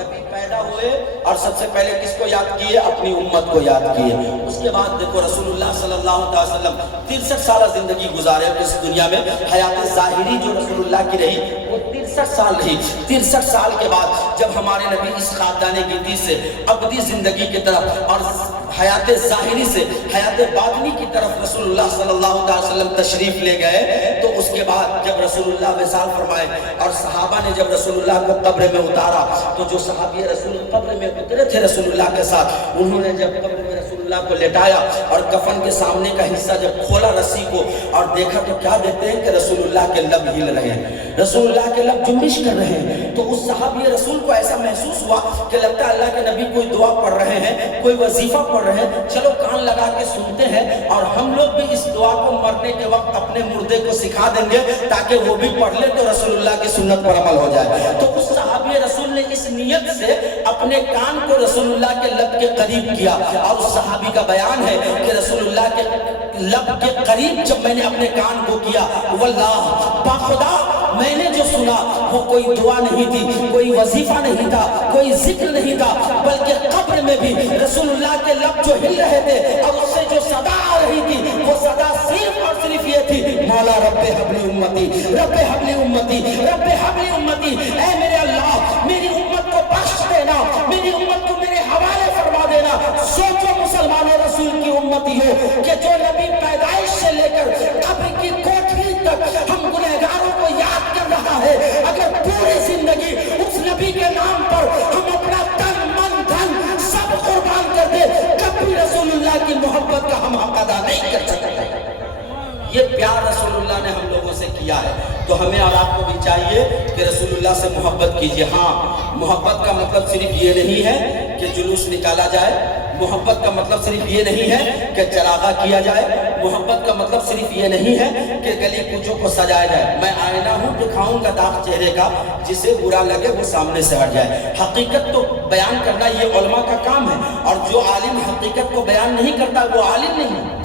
نبی پیدا ہوئے اور سب سے پہلے کس کو یاد کیے؟ اپنی امت کو یاد کیے۔ اس کے بعد دیکھو رسول اللہ صلی اللہ علیہ وسلم 63 سالہ زندگی گزارے اس دنیا میں، حیات ظاہری جو رسول اللہ کی رہی وہ 63 سال رہی۔ 63 سال کے بعد جب ہمارے نبی اس خاندان گیتی سے ابدی زندگی کی طرف اور حیات ظاہری سے حیات باطنی کی طرف رسول اللہ صلی اللہ علیہ وسلم تشریف لے گئے، تو اس کے بعد جب رسول اللہ وصال فرمائے اور صحابہ نے جب رسول اللہ کو قبر میں اتارا تو جو صحابی رسول قبر میں اترے تھے رسول اللہ کے ساتھ، انہوں نے جب قبر میں رسول اللہ کو لٹایا اور کفن کے سامنے کا حصہ جب کھولا رسی کو اور دیکھا تو کیا دیکھتے ہیں کہ رسول اللہ کے لب ہل رہے ہیں، رسول اللہ کے لب جنبش کر رہے ہیں۔ تو اس صحابی رسول کو ایسا محسوس ہوا کہ لگتا ہے اللہ کے نبی کوئی دعا پڑھ رہے ہیں، کوئی وظیفہ پڑھ رہے ہیں، چلو کان لگا کے سنتے ہیں اور ہم لوگ بھی اس دعا کو مرنے کے وقت اپنے مردے کو سکھا دیں گے تاکہ وہ بھی پڑھ لے تو رسول اللہ کی سنت پر عمل ہو جائے۔ تو اس صحابی رسول نے اس نیت سے اپنے کان کو رسول اللہ کے لب کے قریب کیا، اور اس صحابی کا بیان ہے کہ رسول اللہ کے لب کے قریب جب میں نے اپنے کان کو کیا، واللہ باخدا میں نے جو سنا وہ کوئی دعا نہیں تھی، کوئی وظیفہ نہیں تھا، کوئی ذکر نہیں تھا، بلکہ قبر میں بھی رسول اللہ کے لب جو ہل رہے تھے اور اس سے جو صدا آ رہی تھی وہ صدا صرف اور صرف یہ تھی، مولا رب حبلی امتی، رب حبلی امتی، رب حبلی امتی، اے میرے اللہ میری امت کو بخش دینا، میری امت کو میرے حوالے فرما دینا۔ سوچو مسلمانوں رسول کی امتی ہو کہ جو نبی پیدائش سے لے کر قبر کی کوٹھی تک ہم گنہگاروں کو یاد کر ہے اگر پوری زندگی اس نبی کے نام پر ہم اپنا تن من دھن سب قربان کر دے، کبھی رسول اللہ کی محبت کا ہم حق ادا نہیں کر سکتے۔ یہ پیار رسول اللہ نے ہم لوگوں سے کیا ہے، تو ہمیں اور آپ کو بھی چاہیے کہ رسول اللہ سے محبت کیجیے۔ ہاں، محبت کا مطلب صرف یہ نہیں ہے کہ جلوس نکالا جائے، محبت کا مطلب صرف یہ نہیں ہے کہ چراغاں کیا جائے، محبت کا مطلب صرف یہ نہیں ہے کہ گلی کوچوں کو سجایا جائے۔ میں آئینہ ہوں، دکھاؤں گا داغ چہرے کا، جسے برا لگے وہ سامنے سے ہٹ جائے۔ حقیقت تو بیان کرنا یہ علماء کا کام ہے، اور جو عالم حقیقت کو بیان نہیں کرتا وہ عالم نہیں ہے،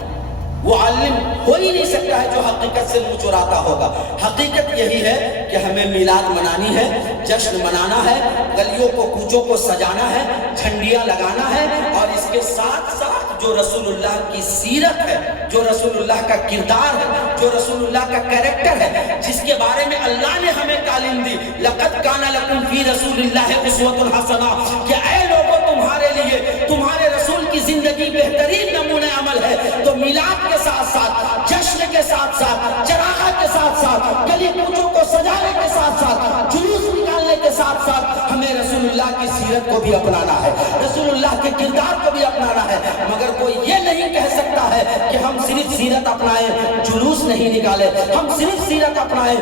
وہ عالم ہو ہی نہیں سکتا ہے جو حقیقت سے منہ چراتا ہوگا۔ حقیقت یہی ہے کہ ہمیں میلاد منانی ہے، جشن منانا ہے، گلیوں کو کوچوں کو سجانا ہے، جھنڈیاں لگانا ہے، اور اس کے ساتھ ساتھ جو رسول اللہ کی سیرت ہے، جو رسول اللہ کا کردار ہے، جو رسول اللہ کا کریکٹر ہے، جس کے بارے میں اللہ نے ہمیں تعلیم دی، لَقَدْ كَانَ لَكُمْ فِي رَسُولِ اللَّهِ أُسْوَةٌ حَسَنَةٌ، کہ اے لوگوں تمہارے لیے تمہارے رسول کی زندگی بہترین نمونہ عمل ہے۔ تو میلاد کے ساتھ ساتھ، جشن کے ساتھ ساتھ، چراغاں کے ساتھ ساتھ، گلی کوچوں کو سجانے کے ساتھ ساتھ، جلوس نکالنے کے ساتھ ساتھ ہمیں رسول اللہ کی سیرت کو بھی اپنانا ہے، رسول اللہ کے کردار کو بھی اپنانا ہے۔ مگر کوئی یہ نہیں کہہ سکتا ہے کہ ہم صرف سیرت اپنائیں، جلوس نہیں نکالے، ہم صرف سیرت اپنائیں،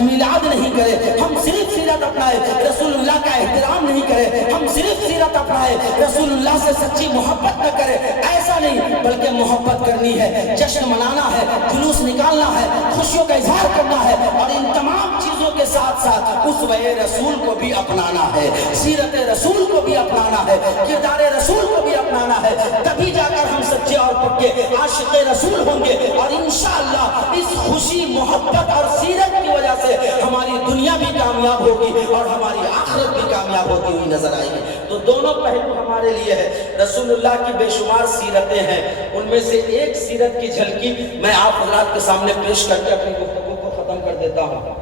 میلاد نہیں کرے، ہم صرف سیرت اپنائیں، رسول اللہ کا احترام نہیں کرے، ہم صرف سیرت اپنائیں، رسول اللہ سے سچی محبت نہ کرے۔ ایسا نہیں، بلکہ محبت کرنی ہے، جشن منانا ہے، جلوس نکالنا ہے، خوشیوں کا اظہار کرنا ہے، اور ان تمام چیزوں کے ساتھ ساتھ اسوہ رسول کو بھی اپنانا ہے، سیرت رسول کو بھی اپنانا ہے، کردار رسول کو بھی اپنانا ہے۔ تبھی جا کر ہم سچے اور پکے عاشق رسول ہوں گے، اور انشاءاللہ اس خوشی، محبت اور سیرت کی وجہ سے ہماری دنیا بھی کامیاب ہوگی اور ہماری آخرت بھی کامیاب ہوتی ہوئی نظر آئے گی۔ تو دونوں پہلو ہمارے لیے ہے۔ رسول اللہ کی بے شمار سیرتیں ہیں، ان میں سے ایک سیرت کی جھلکی میں آپ حضرات کے سامنے پیش کر کے اپنی گفتگو کو ختم کر دیتا ہوں۔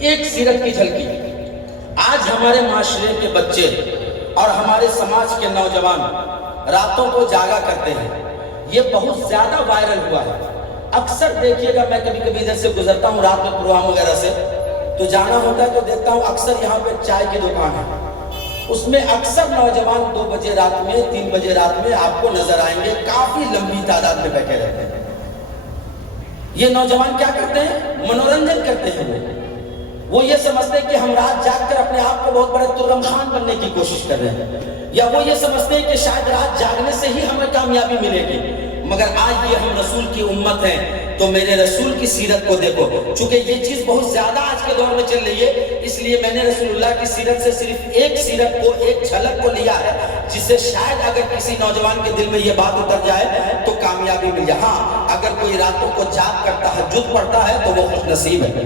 ایک سیرت کی جھلکی، آج ہمارے معاشرے کے بچے اور ہمارے سماج کے نوجوان راتوں کو جاگا کرتے ہیں، یہ بہت زیادہ وائرل ہوا ہے۔ اکثر دیکھیے گا، میں کبھی کبھی ادھر سے گزرتا ہوں رات میں پروگرام وغیرہ سے، تو جانا ہوتا ہے تو دیکھتا ہوں اکثر یہاں پہ چائے کی دکان ہے، اس میں اکثر نوجوان 2 بجے رات میں، 3 بجے رات میں آپ کو نظر آئیں گے، کافی لمبی تعداد میں بیٹھے رہتے ہیں۔ یہ نوجوان کیا کرتے ہیں؟ منورنجن کرتے ہیں۔ وہ یہ سمجھتے ہیں کہ ہم رات جاگ کر اپنے آپ کو بہت بڑے ترم خان بننے کی کوشش کر رہے ہیں، یا وہ یہ سمجھتے ہیں کہ شاید رات جاگنے سے ہی ہمیں کامیابی ملے گی۔ مگر آج یہ ہم رسول کی امت ہیں، تو میرے رسول کی سیرت کو دیکھو۔ چونکہ یہ چیز بہت زیادہ آج کے دور میں چل رہی ہے، اس لیے میں نے رسول اللہ کی سیرت سے صرف ایک سیرت کو، ایک جھلک کو لیا ہے، جس سے شاید اگر کسی نوجوان کے دل میں یہ بات اتر جائے تو کامیابی مل جائے۔ ہاں، اگر کوئی راتوں کو جاگ کر تہجد پڑھتا ہے تو وہ خوش نصیب ہے،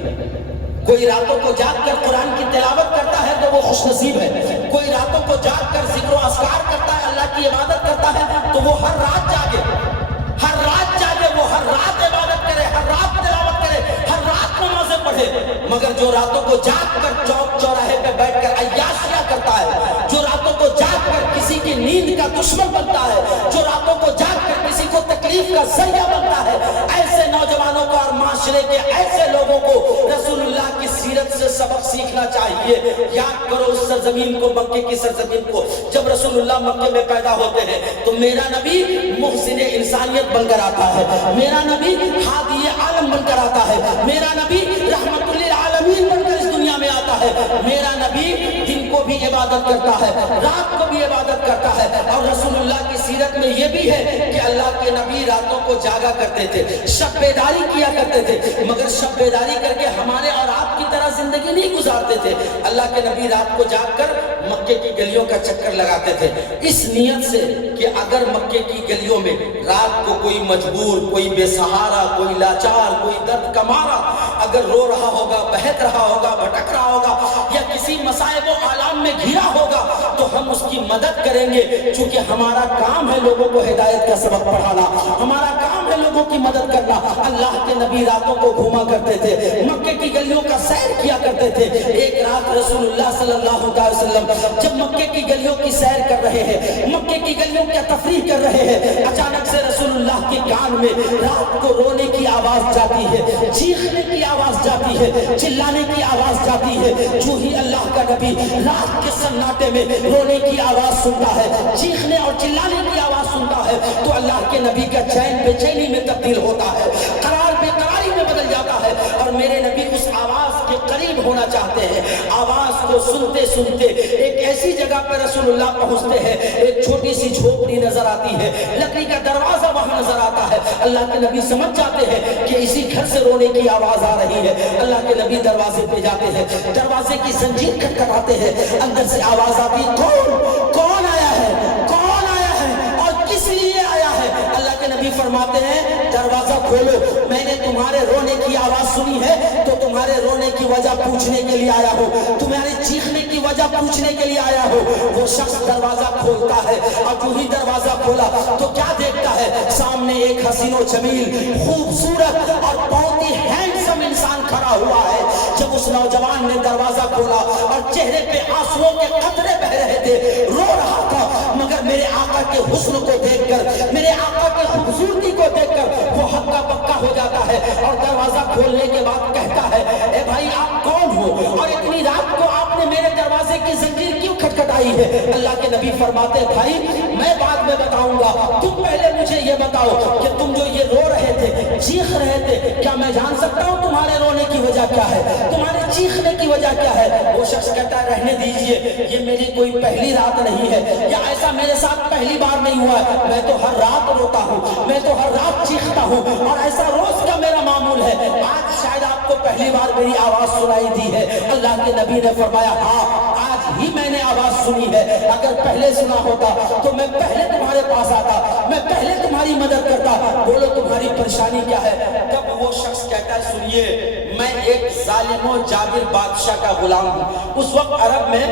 کوئی راتوں کو جاگ کر قرآن کی تلاوت کرتا ہے تو وہ خوش نصیب ہے، کوئی راتوں کو جاگ کر ذکر و اذکار کرتا ہے، اللہ کی عبادت کرتا ہے، تو وہ ہر رات جاگے، ہر رات جاگے، وہ ہر رات عبادت کرے، ہر رات تلاوت کرے، ہر رات نمازیں پڑھے۔ مگر جو راتوں کو جاگ کر چوک چوراہے پہ بیٹھ کر عیاشیاں کرتا ہے، جو راتوں کو جاگ کر کسی کی نیند کا دشمن بنتا ہے، جو راتوں کو جاگ کر کسی کو تکلیف کا ذریعہ بنتا ہے، ایسے نوجوانوں کو اور معاشرے کے ایسے لوگوں کو رسول اللہ کی سیرت سے سبق سیکھنا چاہیے۔ یاد کرو اس سرزمین کو، مکے کی سرزمین کو، جب رسول اللہ مکے میں پیدا ہوتے ہیں تو میرا نبی محسن انسانیت بن کر آتا ہے، میرا نبی ہادی عالم بن کر آتا ہے، میرا نبی رحمت للعالمین بن کر اس دنیا میں آتا ہے، میرا نبی دن کو بھی عبادت کرتا ہے، رات کو بھی عبادت کرتا ہے۔ اور رسول اللہ کی سیرت میں یہ بھی ہے کہ اللہ کے نبی راتوں کو جاگا کرتے تھے، شب بیداری کیا کرتے تھے، مگر شب بیداری کر کے ہمارے اور آپ کی طرح زندگی نہیں گزارتے تھے۔ اللہ کے نبی رات کو جاگ کر مکے کی گلیوں کا چکر لگاتے تھے، اس نیت سے کہ اگر مکے کی گلیوں میں رات کو کوئی مجبور، کوئی بے سہارا، کوئی لاچار، کوئی درد کا مارا اگر رو رہا ہوگا، بہک رہا ہوگا، بھٹک رہا ہوگا، یا کسی مصائب و آلات عذاب میں گھرا ہوگا تو ہم اس کی مدد کریں گے، چونکہ ہمارا کام ہے لوگوں کو ہدایت کا سبق پڑھانا، ہمارا کام ہے لوگوں کی مدد کرنا۔ اللہ کے نبی راتوں کو گھوما کرتے تھے، مکے کی گلیوں کا سیر کیا کرتے تھے۔ ایک رات رسول اللہ صلی اللہ علیہ وسلم جب مکے کی گلیوں کی سیر کر رہے ہیں، مکے کی گلیوں کا تفریح کر رہے ہیں، اچانک سے رسول اللہ کے کان میں رات کو رونے کی آواز جاتی ہے، چیخنے کی آواز جاتی ہے، چلانے کی آواز جاتی ہے۔ جو ہی اللہ کا نبی رات کے سناٹے میں رونے کی آواز سنتا ہے، چیخنے اور چلانے کی آواز سنتا ہے، تو اللہ کے نبی کا چین بے چینی میں تبدیل ہوتا ہے، قرار بے قراری میں بدل جاتا ہے، اور میرے نبی اس آواز کے قریب ہونا چاہتے ہیں۔ آواز کو سنتے سنتے ایک ایسی جگہ پہ رسول اللہ پہنچتے ہیں، ایک چھوٹی سی جھوپڑی نظر آتی ہے، لکڑی کا دروازہ وہاں نظر آتا ہے۔ اللہ کے نبی سمجھ جاتے ہیں کہ اسی گھر سے رونے کی آواز آ رہی ہے۔ اللہ کے نبی دروازے پہ جاتے ہیں، دروازے کی زنجیر کھٹکھٹاتے ہیں، اندر سے آواز آتی ہے، کون آیا ہے، کون آیا ہے اور کس لیے آیا ہے؟ اللہ کے نبی فرماتے ہیں دروازہ کھولو، میں نے تمہارے رونے کی آواز سنی ہے تو تمہارے رونے کی وجہ پوچھنے کے لیے آیا ہوں، تمہارے چیخنے کی وجہ پوچھنے کے لیے آیا ہوں۔ وہ شخص دروازہ کھولتا ہے اور جو ہی دروازہ کھولا تو کیا دیکھتا ہے؟ سامنے ایک حسین و جمیل خوبصورت اور بہت ہی ہینڈسم انسان کھڑا ہوا ہے۔ جب اس نوجوان نے دروازہ کھولا اور چہرے پہ آنسوؤں کے قطرے بہ رہے تھے، رو رہا تھا، مگر میرے آقا کے حسن کو دیکھ کر، میرے آقا کی خوبصورتی کو دیکھ کر وہ ہکا بکا ہو جاتا ہے اور دروازہ کھولنے کے بعد کہتا ہے، اے بھائی آپ کون ہو اور اتنی رات کو آپ نے میرے دروازے کی زنجیر کیوں کھٹکھٹائی ہے؟ اللہ کے نبی فرماتے ہیں بھائی میں بعد میں بتاؤں گا، تم پہلے مجھے یہ بتاؤ کہ تم جو یہ رو رہے تھے، چیخ رہے تھے، کیا میں جان سکتا ہوں تمہارے رونے کی وجہ کیا ہے، تمہارے چیخنے کی وجہ کیا ہے؟ وہ شخص کہتا ہے رہنے دیجئے، یہ میری کوئی پہلی رات نہیں ہے، یا ایسا میرے ساتھ پہلی بار نہیں ہوا ہے، میں تو ہر رات روتا ہوں، میں تو ہر رات چیختا ہوں اور ایسا روز کا میرا معمول ہے، آج شاید آپ کو پہلی بار میری آواز سنائی دی ہے۔ اللہ کے نبی نے فرمایا ہاں آج ہی میں نے آواز سنی ہے، اگر پہلے سنا ہوتا تو میں پہلے تمہارے پاس آتا، میں پہلے تمہاری مدد کرتا، بولو تمہاری پریشانی کیا ہے؟ تب وہ شخص کہتا ہے سنیے میں ایک ظالم و جابر بادشاہ کا غلام ہوں۔ اس وقت عرب میں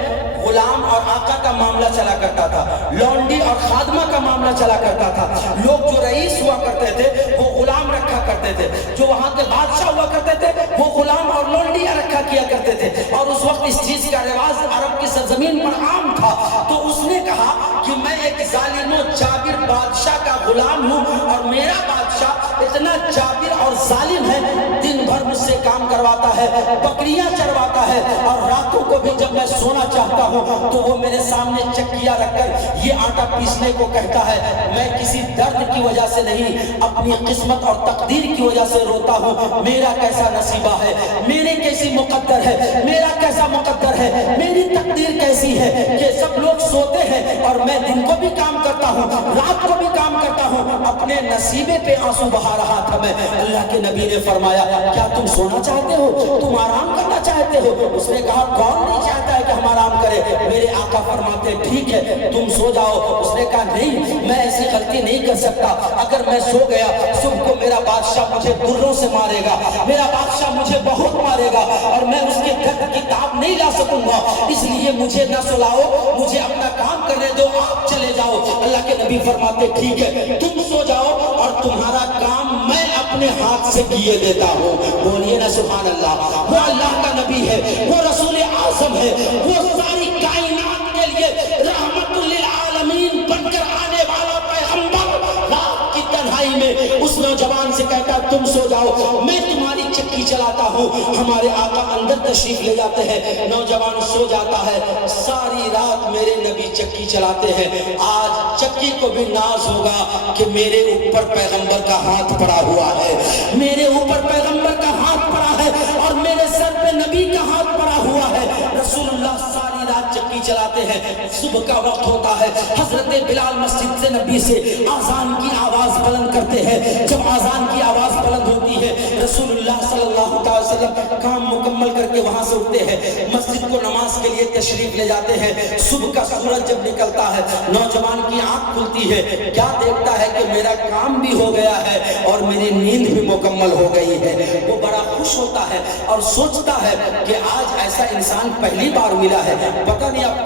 غلام اور آقا کا معاملہ چلا کرتا تھا، لونڈی اور خادمہ کا معاملہ چلا کرتا تھا۔ لوگ جو رئیس ہوا کرتے تھے وہ غلام رکھا کرتے تھے، جو وہاں کے بادشاہ ہوا کرتے تھے وہ غلام اور لونڈیاں رکھا کیا کرتے تھے، اور اس وقت اس چیز کا رواج عرب کی سرزمین پر عام تھا۔ تو اس نے کہا کہ میں ایک ظالم و جابر بادشاہ کا غلام ہوں اور میرا بادشاہ اتنا جابر اور ظالم ہے، دن بھر مجھ سے کام کرواتا ہے، بکریاں چرواتا ہے، اور راتوں کو بھی جب میں سونا چاہتا ہوں تو وہ میرے سامنے چکیا رکھ کر یہ آٹا پیسنے کو کہتا ہے۔ میں کسی درد کی وجہ سے نہیں، اپنی قسمت اور تقدیر کی وجہ سے روتا ہوں، میرا کیسا نصیبہ ہے، میرے کیسی مقدر ہے، میرا کیسا مقدر ہے، میری تقدیر کیسی ہے کہ سب لوگ سوتے ہیں اور میں دن کو بھی کام کرتا ہوں، رات کو بھی کام کرتا ہوں، اپنے نصیبے پہ آنسو بہا رہا تھا میں۔ اللہ کے نبی نے فرمایا کیا تم سونا چاہتے ہو، تم آرام کرنا چاہتے ہو؟ اس نے کہا کون نہیں چاہتا ہے کہ ہم آرام کرے؟ میرے آقا فرماتے ٹھیک ہے تم سو جاؤ۔ اس نے کہا نہیں میں ایسی غلطی نہیں کر سکتا، اگر میں سو گیا صبح کو میرا بادشاہ مجھے دروں سے مارے گا، میرا بادشاہ مجھے بہت مارے گا اور میں اس کے درد کی تاب نہیں لا سکوں گا، اس لیے مجھے نہ سلاؤ، مجھے اپنا کام کرنے دو، آپ چلے جاؤ۔ اللہ کے نبی فرماتے ٹھیک ہے تم سو جاؤ اور تمہارا کام میں اپنے ہاتھ سے کیے دیتا ہوں۔ بولیے نا سبحان اللہ۔ وہ اللہ کا نبی ہے، وہ رسول اعظم ہے، وہ ساری کائنات کے لیے رحمت للعالمین بن کر آنے والا پیغمبر رات کی تنہائی میں اس نوجوان سے کہتا تم سو جاؤ میں تمہاری چکی چلاتا ہوں۔ ہمارے آقا اندر تشریف لے جاتے ہیں، نوجوان سو جاتا ہے، ساری رات میرے نبی چکی چلاتے ہیں۔ آج چکی کو بھی ناز ہوگا کہ میرے اوپر پیغمبر کا ہاتھ پڑا ہوا ہے، میرے اوپر پیغمبر کا ہاتھ پڑا ہے اور میرے سر پہ نبی کا ہاتھ پڑا ہوا ہے۔ رسول اللہ ساری رات چکی چلاتے ہیں، صبح کا وقت ہوتا ہے، حضرت بلال مسجد سے نبی سے آذان کی آواز بلند کرتے ہیں۔ جب آذان کی آواز بلند ہوتی ہے رسول اللہ صلی اللہ علیہ وسلم کام مکمل کر کے وہاں سے اٹھتے ہیں، مسجد کو نماز کے لیے تشریف لے جاتے ہیں۔ صبح کا سورج جب نکلتا ہے نوجوان کی آنکھ کھلتی ہے، کیا دیکھتا ہے کہ میرا کام بھی ہو گیا ہے اور میری نیند بھی مکمل ہو گئی ہے۔ وہ بڑا خوش ہوتا ہے اور سوچتا ہے کہ آج ایسا انسان پہلی بار ملا ہے، پتہ نہیں اب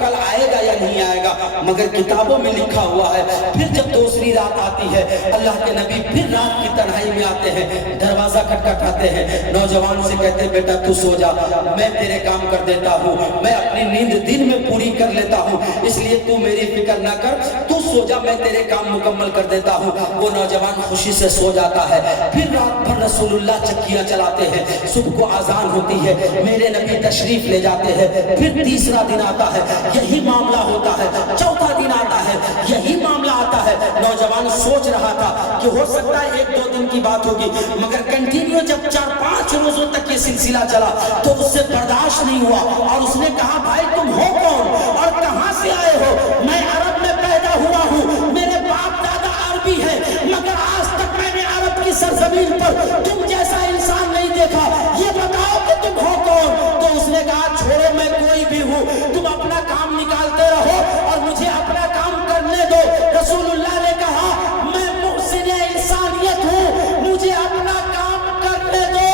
مگر کتابوں میں لکھا ہوا ہے پھر جب دوسری رات آتی ہے اللہ کے نبی پھر رات کی تنہائی میں آتے ہیں, دروازہ کھٹکھٹاتے ہیں, نوجوان سے کہتے ہیں بیٹا تو سو جا, میں تیرے کام کر دیتا ہوں, میں اپنی نیند دن میں پوری کر لیتا ہوں, اس لیے تو میری فکر نہ کر, تو سو جا, میں تیرے کام مکمل کر دیتا ہوں. وہ نوجوان خوشی سے سو جاتا ہے. پھر رات بھر رسول اللہ چکیاں چلاتے ہیں, صبح کو آذان ہوتی ہے, میرے نبی تشریف لے جاتے ہیں. پھر تیسرا دن آتا ہے, یہی معاملہ ہوتا ہے. چوتھا دن آتا ہے, یہی معاملہ آتا ہے. نوجوان سوچ رہا تھا کہ ہو سکتا ہے 1-2 دن کی بات ہوگی, مگر کنٹینیو جب 4-5 روزوں تک یہ سلسلہ چلا تو اس سے برداشت نہیں ہوا, اور اس نے کہا بھائی تم ہو کون اور کہاں سے آئے ہو؟ میں عرب میں پیدا ہوا ہوں, میرے باپ دادا عربی ہیں, مگر آج تک میں نے عرب کی سرزمین پر تم جیسا انسان نہیں دیکھا, یہ بتاؤ کہ تم ہو کون؟ تو اس نے کہا چھوڑو میں کوئی بھی ہوں, تم اپنا کام نکالتے رہو اور مجھے اپنا کام کرنے دو. رسول اللہ نے کہا میں محسن انسانیت ہوں, مجھے اپنا کام کرنے دو.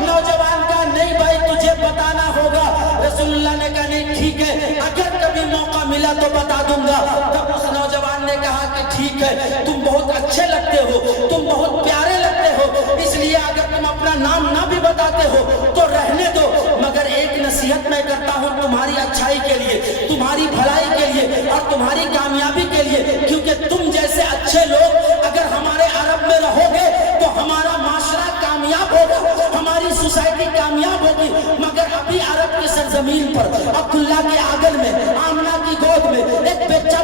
نوجوان کا نہیں بھائی تجھے بتانا ہوگا. رسول اللہ نے کہا نہیں ٹھیک ہے, اگر کبھی موقع ملا تو بتا دوں گا. تب اس نوجوان نے کہا کہ ٹھیک ہے, تم بہت اچھے لگتے ہو, تم بہت پیارے لگتے ہو, اس لیے اگر تم اپنا نام نہ بھی بتاتے ہو تو رہنے دو, مگر ایک نصیحت میں کرتا ہوں تمہاری اچھائی کے لیے, تمہاری بھلائی کے لیے اور تمہاری کامیابی کے لیے, کیونکہ تم جیسے اچھے لوگ اگر ہمارے عرب میں رہو گے تو ہمارا معاشرہ کامیاب ہوگا, ہماری سوسائٹی کامیاب ہوگی. مگر ابھی عرب کی سرزمین پر عبداللہ کے آنگن میں, آمنہ کی گود میں ایک بچہ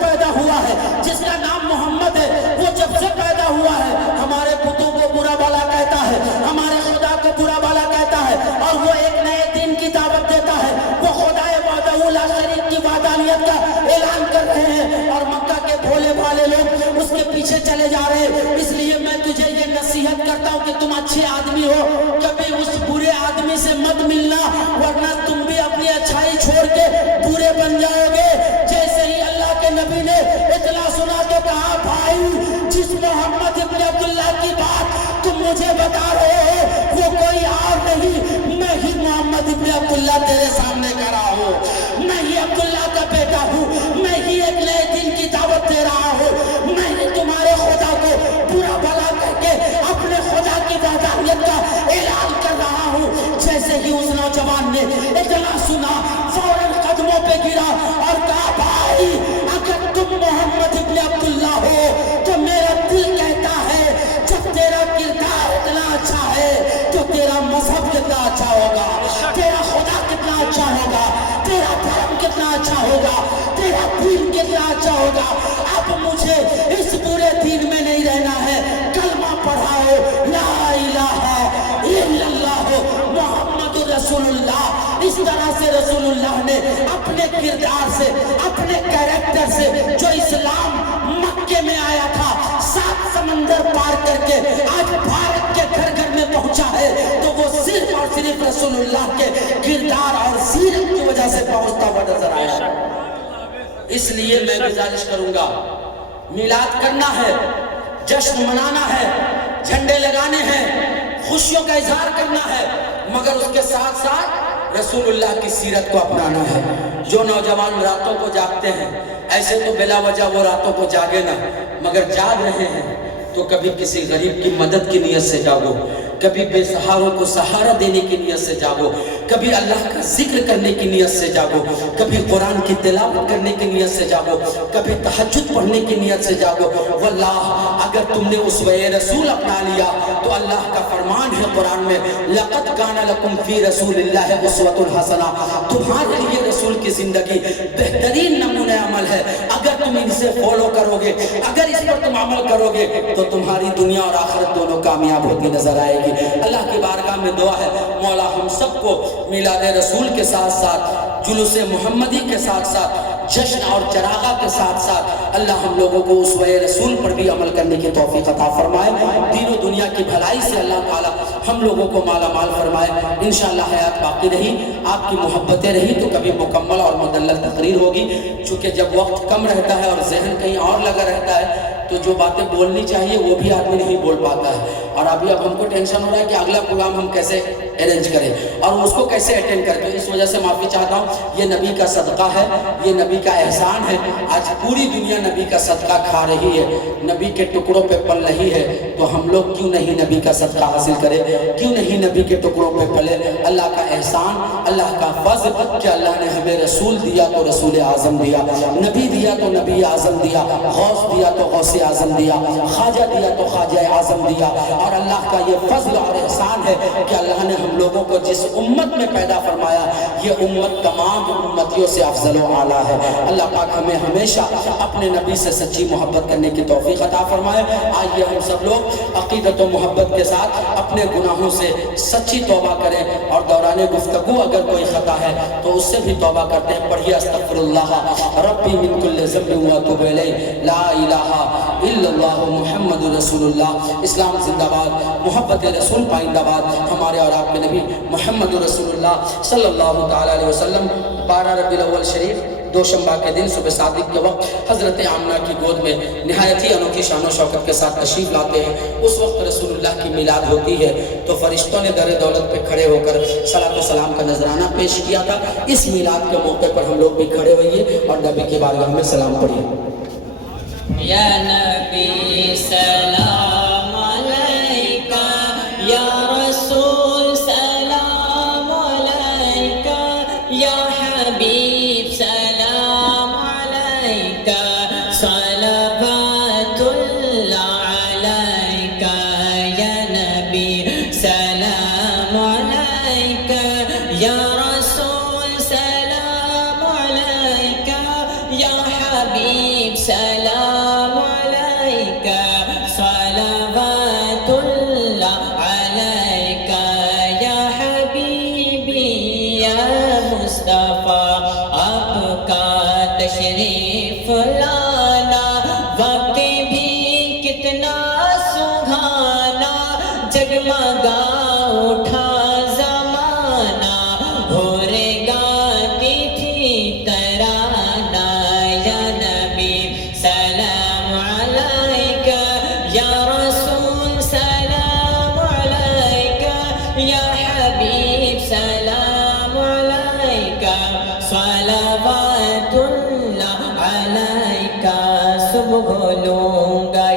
پیدا ہوا ہے جس کا نام محمد ہے. وہ جب سے پیدا ہوا ہے ہمارے بتوں کو برا بھلا کہتا ہے, ہمارے خدا کو برا بھلا کہتا ہے, اور وہ ایک نئے دین کی دعوت دیتا ہے. وہ خدائے وحدہ لا شریک کی وحدانیت کا اعلان کر رہے ہیں, اور مکہ کے بھولے بھالے لوگ اس کے پیچھے چلے جا رہے ہیں. اس لیے میں تجھے یہ نصیحت کرتا ہوں کہ تم اچھے آدمی ہو, کبھی اس برے آدمی سے مت ملنا, ورنہ تم بھی اپنی اچھائی چھوڑ کے برے بن جاؤ گے. جیسے ہی اللہ کے نبی نے اطلاع سنا تو کہا بھائی جس محمد ابن عبداللہ کی بات تم مجھے بتا رہے ہو وہ کوئی اور نہیں, میں ہی محمد ابن عبداللہ تیرے سامنے کھڑا ہوں, میں ہی عبداللہ کا بیٹا ہوں, میں ہی ایک نئے دن کی دعوت دے رہا ہوں, میں ہی تمہارے خدا کو برا بھلا کر کے اپنے خدا کی وحدانیت کا اعلان کر رہا ہوں. جیسے ہی اس نوجوان نے اطلاع سنا فوراً قدموں پہ گرا اور کہا بھائی اگر تم محمد ابن عبداللہ ہو تو میرا دل کہتا ہے جب تیرا کردار اتنا اچھا ہے تو تیرا مذہب کتنا اچھا ہوگا, تیرا خدا کتنا اچھا ہوگا, تیرا دھرم کتنا اچھا ہوگا, تیرا دین کتنا اچھا ہوگا. اب مجھے اس برے دین میں نہیں رہنا ہے, کلمہ پڑھاؤ لا الہ الا اللہ محمد رسول اللہ. اس طرح سے رسول اللہ نے اپنے کردار سے, اپنے کیریکٹر سے, جو اسلام مکے میں آیا تھا 7 سمندر پار کر کے آج بھارت کے گھر گھر میں پہنچا ہے, تو وہ صرف اور صرف رسول اللہ کے کردار اور سیرت کی وجہ سے پہنچتا ہوا نظر آیا. اس لیے میں گزارش کروں گا, میلاد کرنا ہے, جشن منانا ہے, جھنڈے لگانے ہیں, خوشیوں کا اظہار کرنا ہے, مگر اس کے ساتھ ساتھ رسول اللہ کی سیرت کو اپنانا ہے. جو نوجوان راتوں کو جاگتے ہیں, ایسے تو بلا وجہ وہ راتوں کو جاگے نہ, مگر جاگ رہے ہیں تو کبھی کسی غریب کی مدد کی نیت سے جاگو, کبھی بے سہاروں کو سہارا دینے کی نیت سے جاگو, کبھی اللہ کا ذکر کرنے کی نیت سے جاگو, کبھی قرآن کی تلاوت کرنے کی نیت سے جاگو, کبھی تہجد پڑھنے کی نیت سے جاگو. واللہ اگر تم نے اسوہ رسول اپنا لیا تو اللہ کا فرمان ہے قرآن میں لَقَدْ كَانَ لَكُمْ فِي رَسُولِ اللَّهِ أُسْوَةٌ حَسَنَةٌ, تمہارے لیے رسول کی زندگی بہترین نمونہ عمل ہے. اگر تم ان سے فالو کرو گے, اگر اس پر تم عمل کرو گے تو تمہاری دنیا اور آخرت دونوں کامیاب ہوتی نظر آئے گی. اللہ کی بارگاہ میں دعا ہے مولا ہم سب کو میلاد رسول کے ساتھ ساتھ, جلوس محمدی کے ساتھ ساتھ, جشن اور چراغا کے ساتھ ساتھ اللہ ہم لوگوں کو اسوہ رسول پر بھی عمل کرنے کی توفیق عطا فرمائے. دین و دنیا کی بھلائی سے اللہ تعالی ہم لوگوں کو مالا مال فرمائے. انشاءاللہ حیات باقی رہی, آپ کی محبتیں رہی تو کبھی مکمل اور مدلل تقریر ہوگی. چونکہ جب وقت کم رہتا ہے اور ذہن کہیں اور لگا رہتا ہے تو جو باتیں بولنی چاہیے وہ بھی آدمی نہیں بول پاتا ہے. اور ابھی اب ہم کو ٹینشن ہو رہا ہے کہ اگلا پروگرام ہم کیسے ارینج کرے اور اس کو کیسے اٹینڈ کرے. تو اس وجہ سے معافی چاہتا ہوں, یہ نبی کا صدقہ ہے, یہ نبی کا احسان ہے. آج پوری دنیا نبی کا صدقہ کھا رہی ہے, نبی کے ٹکڑوں پہ پل رہی ہے, تو ہم لوگ کیوں نہیں نبی کا صدقہ حاصل کرے, کیوں نہیں نبی کے ٹکڑوں پہ پلے. اللہ کا احسان, اللہ کا فضل کہ اللہ نے ہمیں رسول دیا تو رسول اعظم دیا, نبی دیا تو نبی اعظم دیا, غوث دیا تو غوث اعظم دیا, خواجہ دیا تو خواجہ اعظم دیا. اور اللہ کا یہ فضل اور احسان ہے کہ اللہ نے ہم لوگوں کو جس امت میں پیدا فرمایا, یہ امت تمام امتیوں سے افضل و اعلیٰ ہے. اللہ پاک ہمیں ہمیشہ اپنے نبی سے سچی محبت کرنے کی توفیق عطا فرمائے. آئیے ہم سب لوگ عقیدت و محبت کے ساتھ اپنے گناہوں سے سچی توبہ کریں, اور دوران گفتگو اگر کوئی خطا ہے تو اس سے بھی توبہ کرتے ہیں. پڑھیے استغفر اللہ ربی من کل ذنب و اتوب الیہ, لا الہ الا اللہ محمد رسول اللہ. اسلام زندہ باد, محبت رسول پائندہ باد. ہمارے اور آپ کے نبی محمد رسول اللہ صلی اللہ تعالیٰ علیہ وسلم 12 ربیع الاول شریف دوشنبہ کے دن صبح صادق کے وقت حضرت آمنہ کی گود میں نہایت ہی انوکھی شان و شوکت کے ساتھ تشریف لاتے ہیں. اس وقت رسول اللہ کی میلاد ہوتی ہے تو فرشتوں نے در دولت پہ کھڑے ہو کر صلاۃ و سلام کا نذرانہ پیش کیا تھا. اس میلاد کے موقع پر ہم لوگ بھی کھڑے ہوئیے اور نبی کی بارگاہ میں سلام پڑھیے. یا نبی سلام علیکہ, یا رسول سلام علیکہ, یا حبیب سلام علیکہ, صلوات اللہ علیکہ. یا نبی سلام علیکہ, یا رسول سلام علیکہ, یا حبیب سلام علیکہ, صلوات اللہ علیکہ. یا حبیبی یا مصطفیٰ, آپ کا تشریف لانا وقت بھی کتنا سہانا, جگمگا اٹھا زمانہ, ہو رے گاتی تھی ترانہ. یا نبی سلام علیکہ, یا رسول سلام علیکہ, یا حبیب سلام علیکہ, صلوات اللہ علیکہ. صبح لوں گا